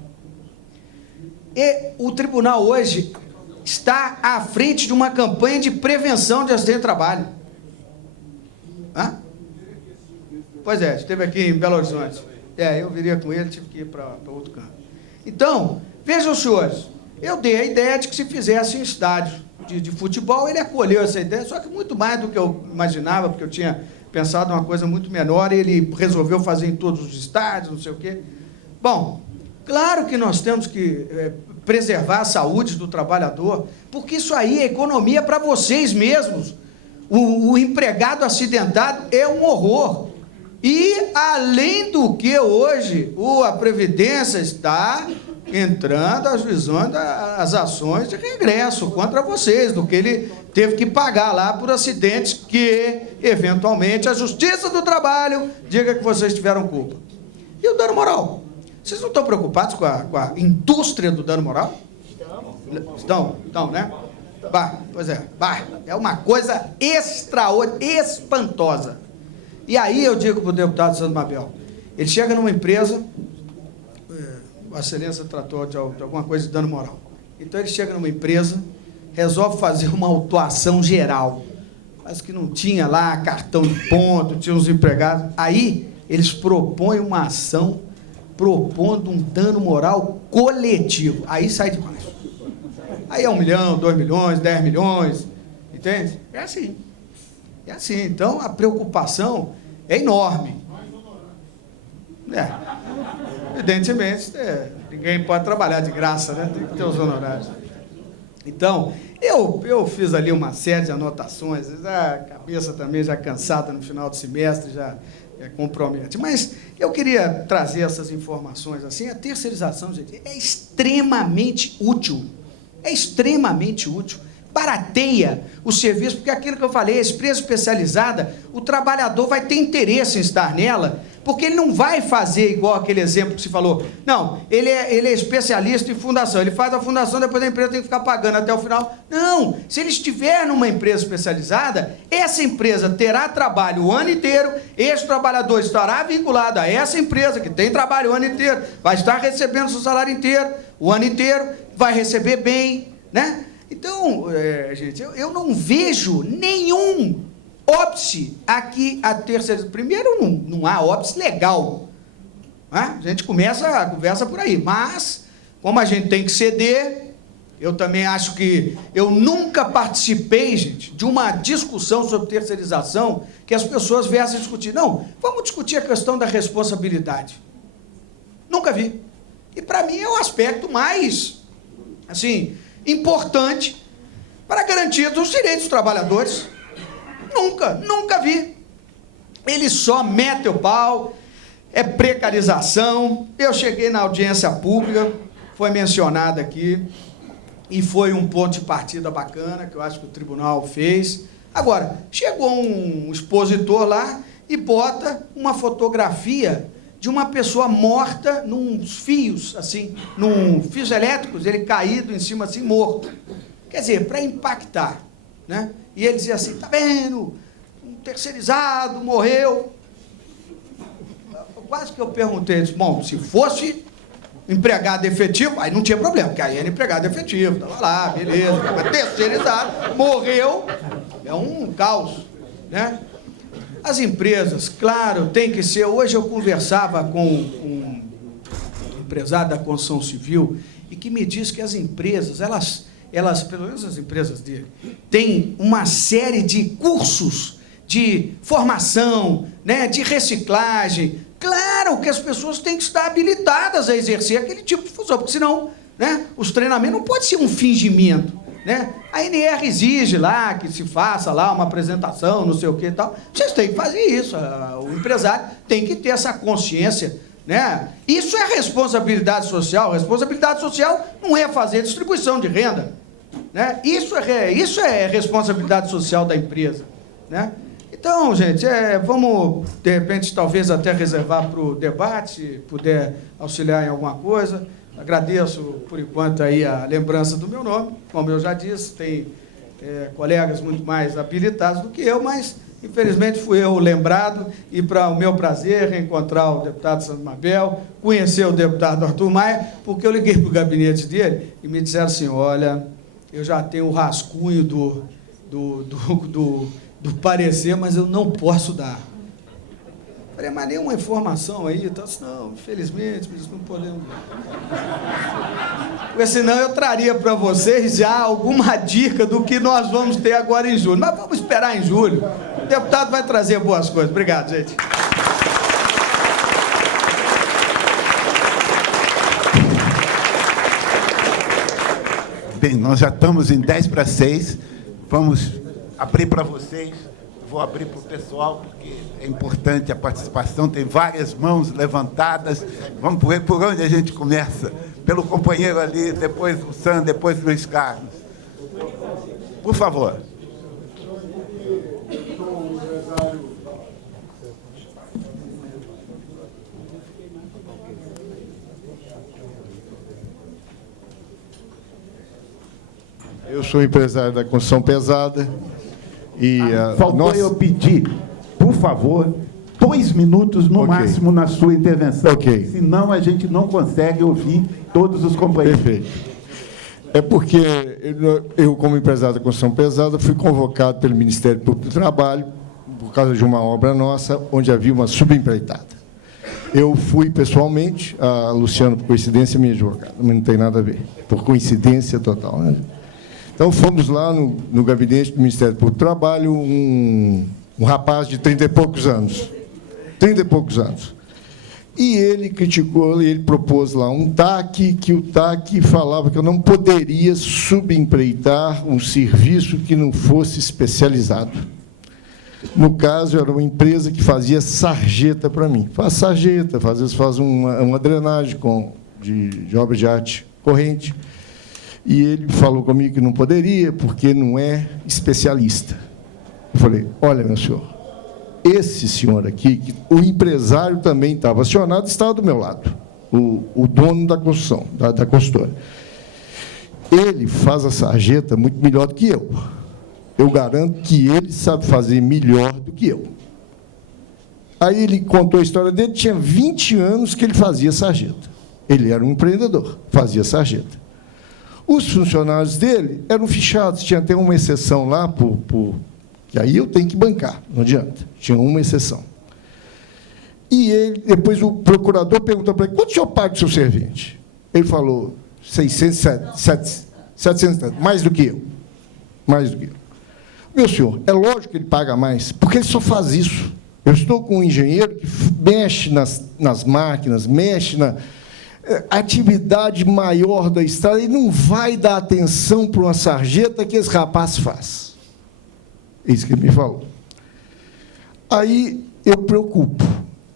E o tribunal hoje está à frente de uma campanha de prevenção de acidente de trabalho. Hã? Pois é, esteve aqui em Belo Horizonte. Eu viria com ele, tive que ir para outro canto. Então, vejam, senhores, eu dei a ideia de que se fizesse em estádio de futebol, ele acolheu essa ideia, só que muito mais do que eu imaginava, porque eu tinha pensado em uma coisa muito menor, e ele resolveu fazer em todos os estádios, não sei o quê. Bom, claro que nós temos que preservar a saúde do trabalhador, porque isso aí é economia para vocês mesmos. O empregado acidentado é um horror. E, além do que, hoje, a Previdência está entrando, ajuizando as ações de regresso contra vocês, do que ele teve que pagar lá por acidentes que, eventualmente, a Justiça do Trabalho diga que vocês tiveram culpa. E o dano moral? Vocês não estão preocupados com a indústria do dano moral? Estão, né? Pois é, é uma coisa extraordinária, espantosa. E aí eu digo para o deputado Sandro Mabel, ele chega numa empresa, a excelência tratou de alguma coisa de dano moral. Então ele chega numa empresa, resolve fazer uma autuação geral, mas que não tinha lá cartão de ponto, tinha uns empregados. Aí eles propõem uma ação propondo um dano moral coletivo. Aí sai demais. Aí é 1 milhão, 2 milhões, 10 milhões, entende? É assim. É assim. Então a preocupação é enorme. Evidentemente, ninguém pode trabalhar de graça, né? Tem que ter os honorários. Então, eu fiz ali uma série de anotações, a cabeça também já cansada no final do semestre, já compromete. Mas eu queria trazer essas informações assim. A terceirização, gente, é extremamente útil. É extremamente útil. Barateia o serviço, porque aquilo que eu falei, a empresa especializada, o trabalhador vai ter interesse em estar nela, porque ele não vai fazer igual aquele exemplo que se falou. Não, ele é especialista em fundação, ele faz a fundação, depois a empresa tem que ficar pagando até o final. Não, se ele estiver numa empresa especializada, essa empresa terá trabalho o ano inteiro, esse trabalhador estará vinculado a essa empresa que tem trabalho o ano inteiro, vai estar recebendo seu salário inteiro, o ano inteiro, vai receber bem, né? Então, gente, eu não vejo nenhum óbice aqui a terceira. Primeiro, não há óbice legal. Né? A gente começa a conversa por aí. Mas, como a gente tem que ceder, eu também acho que eu nunca participei, gente, de uma discussão sobre terceirização que as pessoas viessem discutir. Não, vamos discutir a questão da responsabilidade. Nunca vi. E, para mim, é o aspecto mais, assim, importante para garantir os direitos dos trabalhadores. Nunca vi. Eles só metem o pau, é precarização. Eu cheguei na audiência pública, foi mencionado aqui, e foi um ponto de partida bacana, que eu acho que o tribunal fez. Agora, chegou um expositor lá e bota uma fotografia de uma pessoa morta num fios elétricos, ele caído em cima assim, morto. Quer dizer, para impactar, né? E ele dizia assim, tá vendo, um terceirizado morreu. Quase que eu perguntei, bom, se fosse empregado efetivo, aí não tinha problema, porque aí era empregado efetivo, estava lá, beleza, mas terceirizado, morreu, é um caos, né? As empresas, claro, tem que ser. Hoje eu conversava com um empresário da construção civil e que me disse que as empresas, elas, pelo menos as empresas dele, têm uma série de cursos de formação, né, de reciclagem. Claro que as pessoas têm que estar habilitadas a exercer aquele tipo de função, porque senão, né, os treinamentos não pode ser um fingimento. Né? A ANR exige lá que se faça lá uma apresentação, não sei o que e tal. Vocês têm que fazer isso. O empresário tem que ter essa consciência, né? Isso é responsabilidade social. Responsabilidade social não é fazer distribuição de renda, né? Isso é responsabilidade social da empresa, né? Então, gente, vamos, de repente, talvez até reservar para o debate, se puder auxiliar em alguma coisa. Agradeço, por enquanto, aí a lembrança do meu nome. Como eu já disse, tem colegas muito mais habilitados do que eu, mas, infelizmente, fui eu lembrado e, para o meu prazer, reencontrar o deputado Sandro Mabel, conhecer o deputado Arthur Maia, porque eu liguei para o gabinete dele e me disseram assim, olha, eu já tenho o rascunho do parecer, mas eu não posso dar. Falei, mas nenhuma informação aí? Então, não, infelizmente, não podemos. Porque senão eu traria para vocês já alguma dica do que nós vamos ter agora em julho. Mas vamos esperar em julho. O deputado vai trazer boas coisas. Obrigado, gente. Bem, nós já estamos em 5:50. Vamos abrir para vocês. Vou abrir para o pessoal, porque é importante a participação, tem várias mãos levantadas. Vamos ver por onde a gente começa. Pelo companheiro ali, depois o Sam, depois o Luiz Carlos. Por favor. Eu sou empresário da construção pesada. Faltou eu pedir, por favor, 2 minutos no máximo na sua intervenção. Senão a gente não consegue ouvir todos os companheiros. Perfeito. É porque eu, como empresário da construção pesada, fui convocado pelo Ministério Público do Trabalho por causa de uma obra nossa, onde havia uma subempreitada. Eu fui pessoalmente, a Luciano, por coincidência, minha advogada, mas não tem nada a ver, por coincidência total, né? Então, fomos lá no gabinete do Ministério Público do Trabalho, um rapaz de 30 e poucos anos. 30 e poucos anos. E ele criticou, ele propôs lá um TAC, que o TAC falava que eu não poderia subempreitar um serviço que não fosse especializado. No caso, era uma empresa que fazia sarjeta para mim. Faz sarjeta, às vezes faz uma drenagem de obra de arte corrente. E ele falou comigo que não poderia, porque não é especialista. Eu falei, olha, meu senhor, esse senhor aqui, que o empresário também estava acionado, estava do meu lado, o dono da construção, da consultora. Ele faz a sarjeta muito melhor do que eu. Eu garanto que ele sabe fazer melhor do que eu. Aí ele contou a história dele, tinha 20 anos que ele fazia sarjeta. Ele era um empreendedor, fazia sarjeta. Os funcionários dele eram fichados, tinha até uma exceção lá, que aí eu tenho que bancar, não adianta, tinha uma exceção. E ele, depois o procurador perguntou para ele, quanto o senhor paga o seu servente? Ele falou, 700, mais do que eu. Mais do que eu. Meu senhor, é lógico que ele paga mais, porque ele só faz isso. Eu estou com um engenheiro que mexe nas máquinas, mexe na atividade maior da estrada, ele não vai dar atenção para uma sarjeta que esse rapaz faz. É isso que ele me falou. Aí eu preocupo.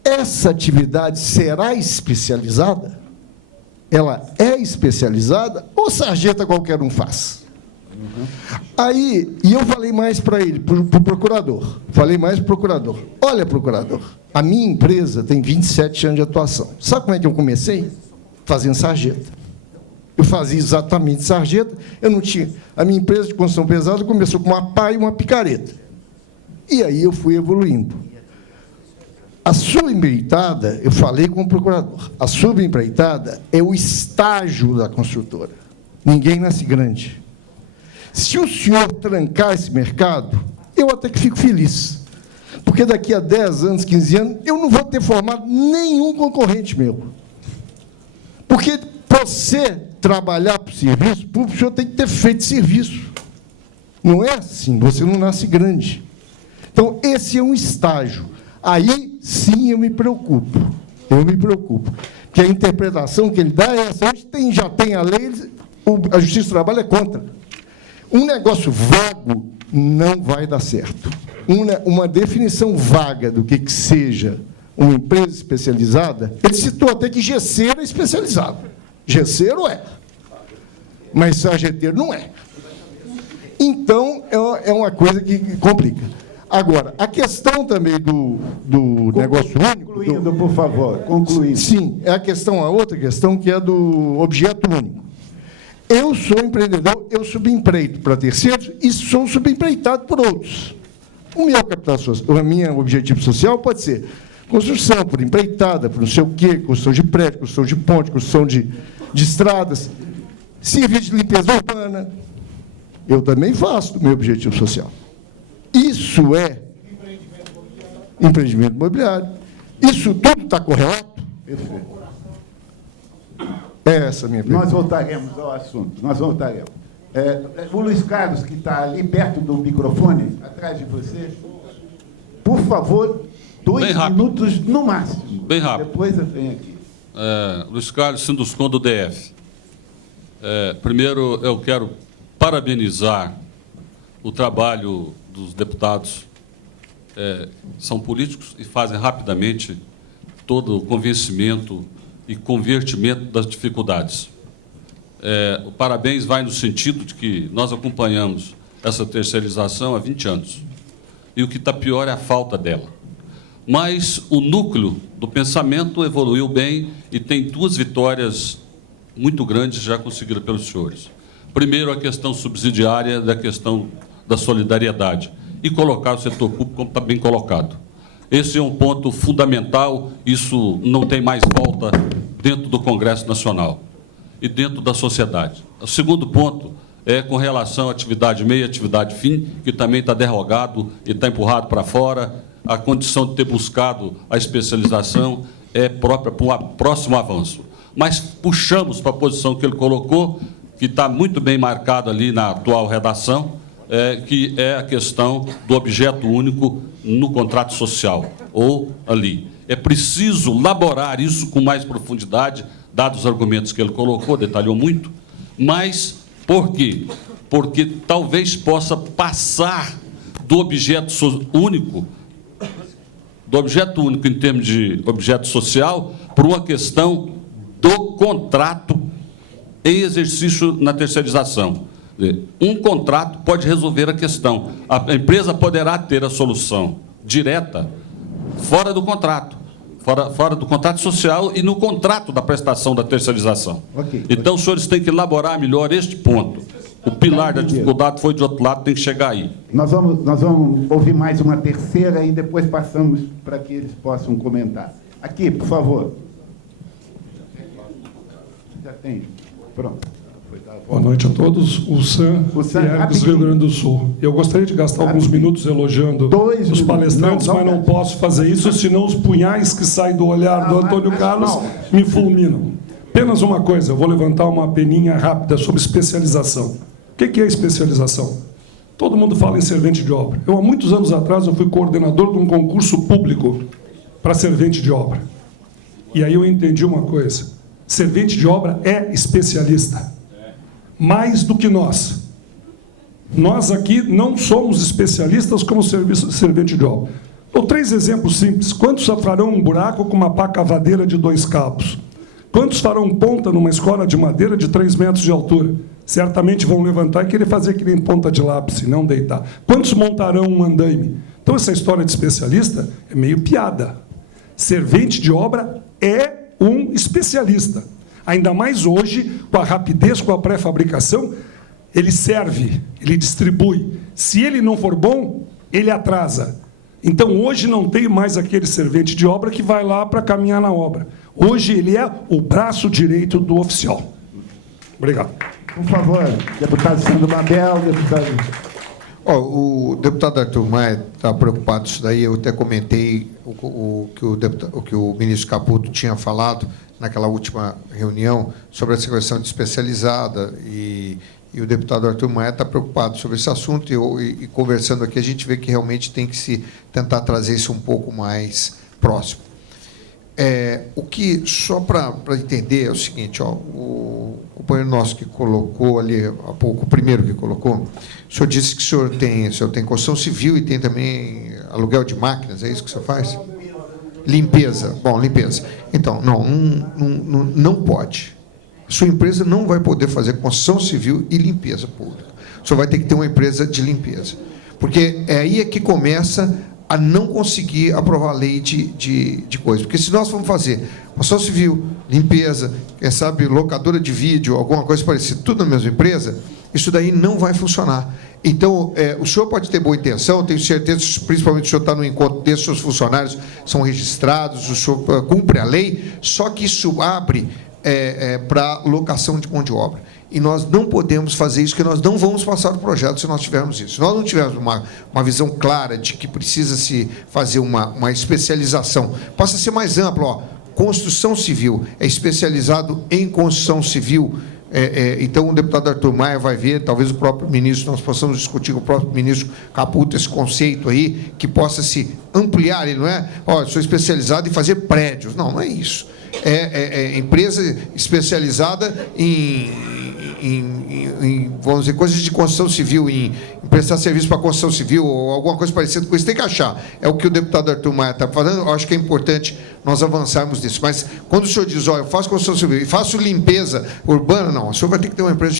Essa atividade será especializada? Ela é especializada ou sarjeta qualquer um faz? Aí, e eu falei mais para ele, para o procurador. Falei mais para o procurador. Olha, procurador, a minha empresa tem 27 anos de atuação. Sabe como é que eu comecei? Fazendo sarjeta. Eu fazia exatamente sarjeta. Eu não tinha... A minha empresa de construção pesada começou com uma pá e uma picareta. E aí eu fui evoluindo. A subempreitada, eu falei com o procurador, a subempreitada é o estágio da construtora. Ninguém nasce grande. Se o senhor trancar esse mercado, eu até que fico feliz. Porque daqui a 10 anos, 15 anos, eu não vou ter formado nenhum concorrente meu. Porque você trabalhar para o serviço público, o senhor tem que ter feito serviço. Não é assim, você não nasce grande. Então, esse é um estágio. Aí, sim, eu me preocupo. Que a interpretação que ele dá é essa. Hoje já tem a lei, a Justiça do Trabalho é contra. Um negócio vago não vai dar certo. Uma definição vaga do que seja uma empresa especializada, ele citou até que gesseiro é especializado. Gesseiro é. Mas sarjeteiro não é. Então, é uma coisa que complica. Agora, a questão também do negócio único... Concluindo, por favor, concluindo. Sim, a outra questão, que é do objeto único. Eu sou empreendedor, eu subempreito para terceiros e sou subempreitado por outros. O meu capital social, o meu objetivo social pode ser construção por empreitada, por não sei o quê, construção de prédio, construção de ponte, construção de estradas, serviço de limpeza urbana. Eu também faço do meu objetivo social. Isso é empreendimento imobiliário. Isso tudo está correto? Perfeito. É essa a minha pergunta. Nós voltaremos ao assunto. O Luiz Carlos, que está ali perto do microfone, atrás de você, por favor, 2 minutos no máximo. Bem rápido. Depois eu venho aqui. Luiz Carlos Sinduscon, do DF. Primeiro, eu quero parabenizar o trabalho dos deputados. São políticos e fazem rapidamente todo o convencimento e convertimento das dificuldades. O parabéns vai no sentido de que nós acompanhamos essa terceirização há 20 anos. E o que está pior é a falta dela. Mas o núcleo do pensamento evoluiu bem e tem 2 vitórias muito grandes já conseguidas pelos senhores. Primeiro, a questão subsidiária da questão da solidariedade e colocar o setor público como está bem colocado. Esse é um ponto fundamental, isso não tem mais volta dentro do Congresso Nacional e dentro da sociedade. O segundo ponto é com relação à atividade meio e atividade fim, que também está derrogado e está empurrado para fora. A condição de ter buscado a especialização é própria para um próximo avanço. Mas puxamos para a posição que ele colocou, que está muito bem marcado ali na atual redação, que é a questão do objeto único no contrato social, ou ali. É preciso elaborar isso com mais profundidade, dados os argumentos que ele colocou, detalhou muito, mas por quê? Porque talvez possa passar do objeto único em termos de objeto social, por uma questão do contrato em exercício na terceirização. Um contrato pode resolver a questão. A empresa poderá ter a solução direta fora do contrato, fora do contrato social e no contrato da prestação da terceirização. Então, os senhores têm que elaborar melhor este ponto. O pilar da dificuldade foi de outro lado, tem que chegar aí. Nós vamos ouvir mais uma terceira e depois passamos para que eles possam comentar. Aqui, por favor. Já tem. Pronto. Boa noite a todos. O Sam do Rio Grande do Sul. Eu gostaria de gastar alguns minutos elogiando os palestrantes, mas não posso fazer isso, senão os punhais que saem do olhar do Antônio Carlos me fulminam. Apenas uma coisa, eu vou levantar uma peninha rápida sobre especialização. O que é especialização? Todo mundo fala em servente de obra. Há muitos anos atrás, eu fui coordenador de um concurso público para servente de obra. E aí eu entendi uma coisa. Servente de obra é especialista. Mais do que nós. Nós aqui não somos especialistas como servente de obra. Dou 3 exemplos simples. Quantos farão um buraco com uma pá cavadeira de 2 cabos? Quantos farão ponta numa escola de madeira de 3 metros de altura? certamente vão levantar e querer fazer que nem ponta de lápis, e não deitar. Quantos montarão um andaime? Então, essa história de especialista é meio piada. Servente de obra é um especialista. Ainda mais hoje, com a rapidez, com a pré-fabricação, ele serve, ele distribui. Se ele não for bom, ele atrasa. Então, hoje não tem mais aquele servente de obra que vai lá para caminhar na obra. Hoje ele é o braço direito do oficial. Obrigado. Por favor, deputado Sandro Mabel, deputado... O deputado Arthur Maia está preocupado com isso daí. Eu até comentei o que o ministro Caputo tinha falado naquela última reunião sobre essa questão de especializada, e o deputado Arthur Maia está preocupado sobre esse assunto, e conversando aqui, a gente vê que realmente tem que se tentar trazer isso um pouco mais próximo. O que, só para entender, é o seguinte, o companheiro nosso que colocou ali há pouco, o primeiro que colocou, o senhor disse que o senhor tem construção civil e tem também aluguel de máquinas, é isso que o senhor faz? Limpeza. Bom, limpeza. Então, não pode. A sua empresa não vai poder fazer construção civil e limpeza pública. O senhor vai ter que ter uma empresa de limpeza. Porque aí é que começa a não conseguir aprovar a lei de coisas. Porque se nós vamos fazer construção civil, limpeza, quem sabe locadora de vídeo, alguma coisa parecida, tudo na mesma empresa, isso daí não vai funcionar. Então, o senhor pode ter boa intenção, tenho certeza, principalmente o senhor está no encontro desses, seus funcionários são registrados, o senhor cumpre a lei, só que isso abre para locação de mão de obra. E nós não podemos fazer isso, porque nós não vamos passar o projeto se nós tivermos isso. Se nós não tivermos uma visão clara de que precisa se fazer uma especialização, passa a ser mais amplo. Construção civil é especializado em construção civil. Então, o deputado Arthur Maia vai ver, talvez o próprio ministro, nós possamos discutir com o próprio ministro Caputo esse conceito aí, que possa se ampliar. Ele não é, eu sou especializado em fazer prédios. Não é isso. Empresa especializada em vamos dizer, coisas de construção civil, em prestar serviço para a construção civil, ou alguma coisa parecida com isso, tem que achar. É o que o deputado Arthur Maia está falando, eu acho que é importante nós avançarmos nisso. Mas, quando o senhor diz, eu faço construção civil e faço limpeza urbana, não, o senhor vai ter que ter uma empresa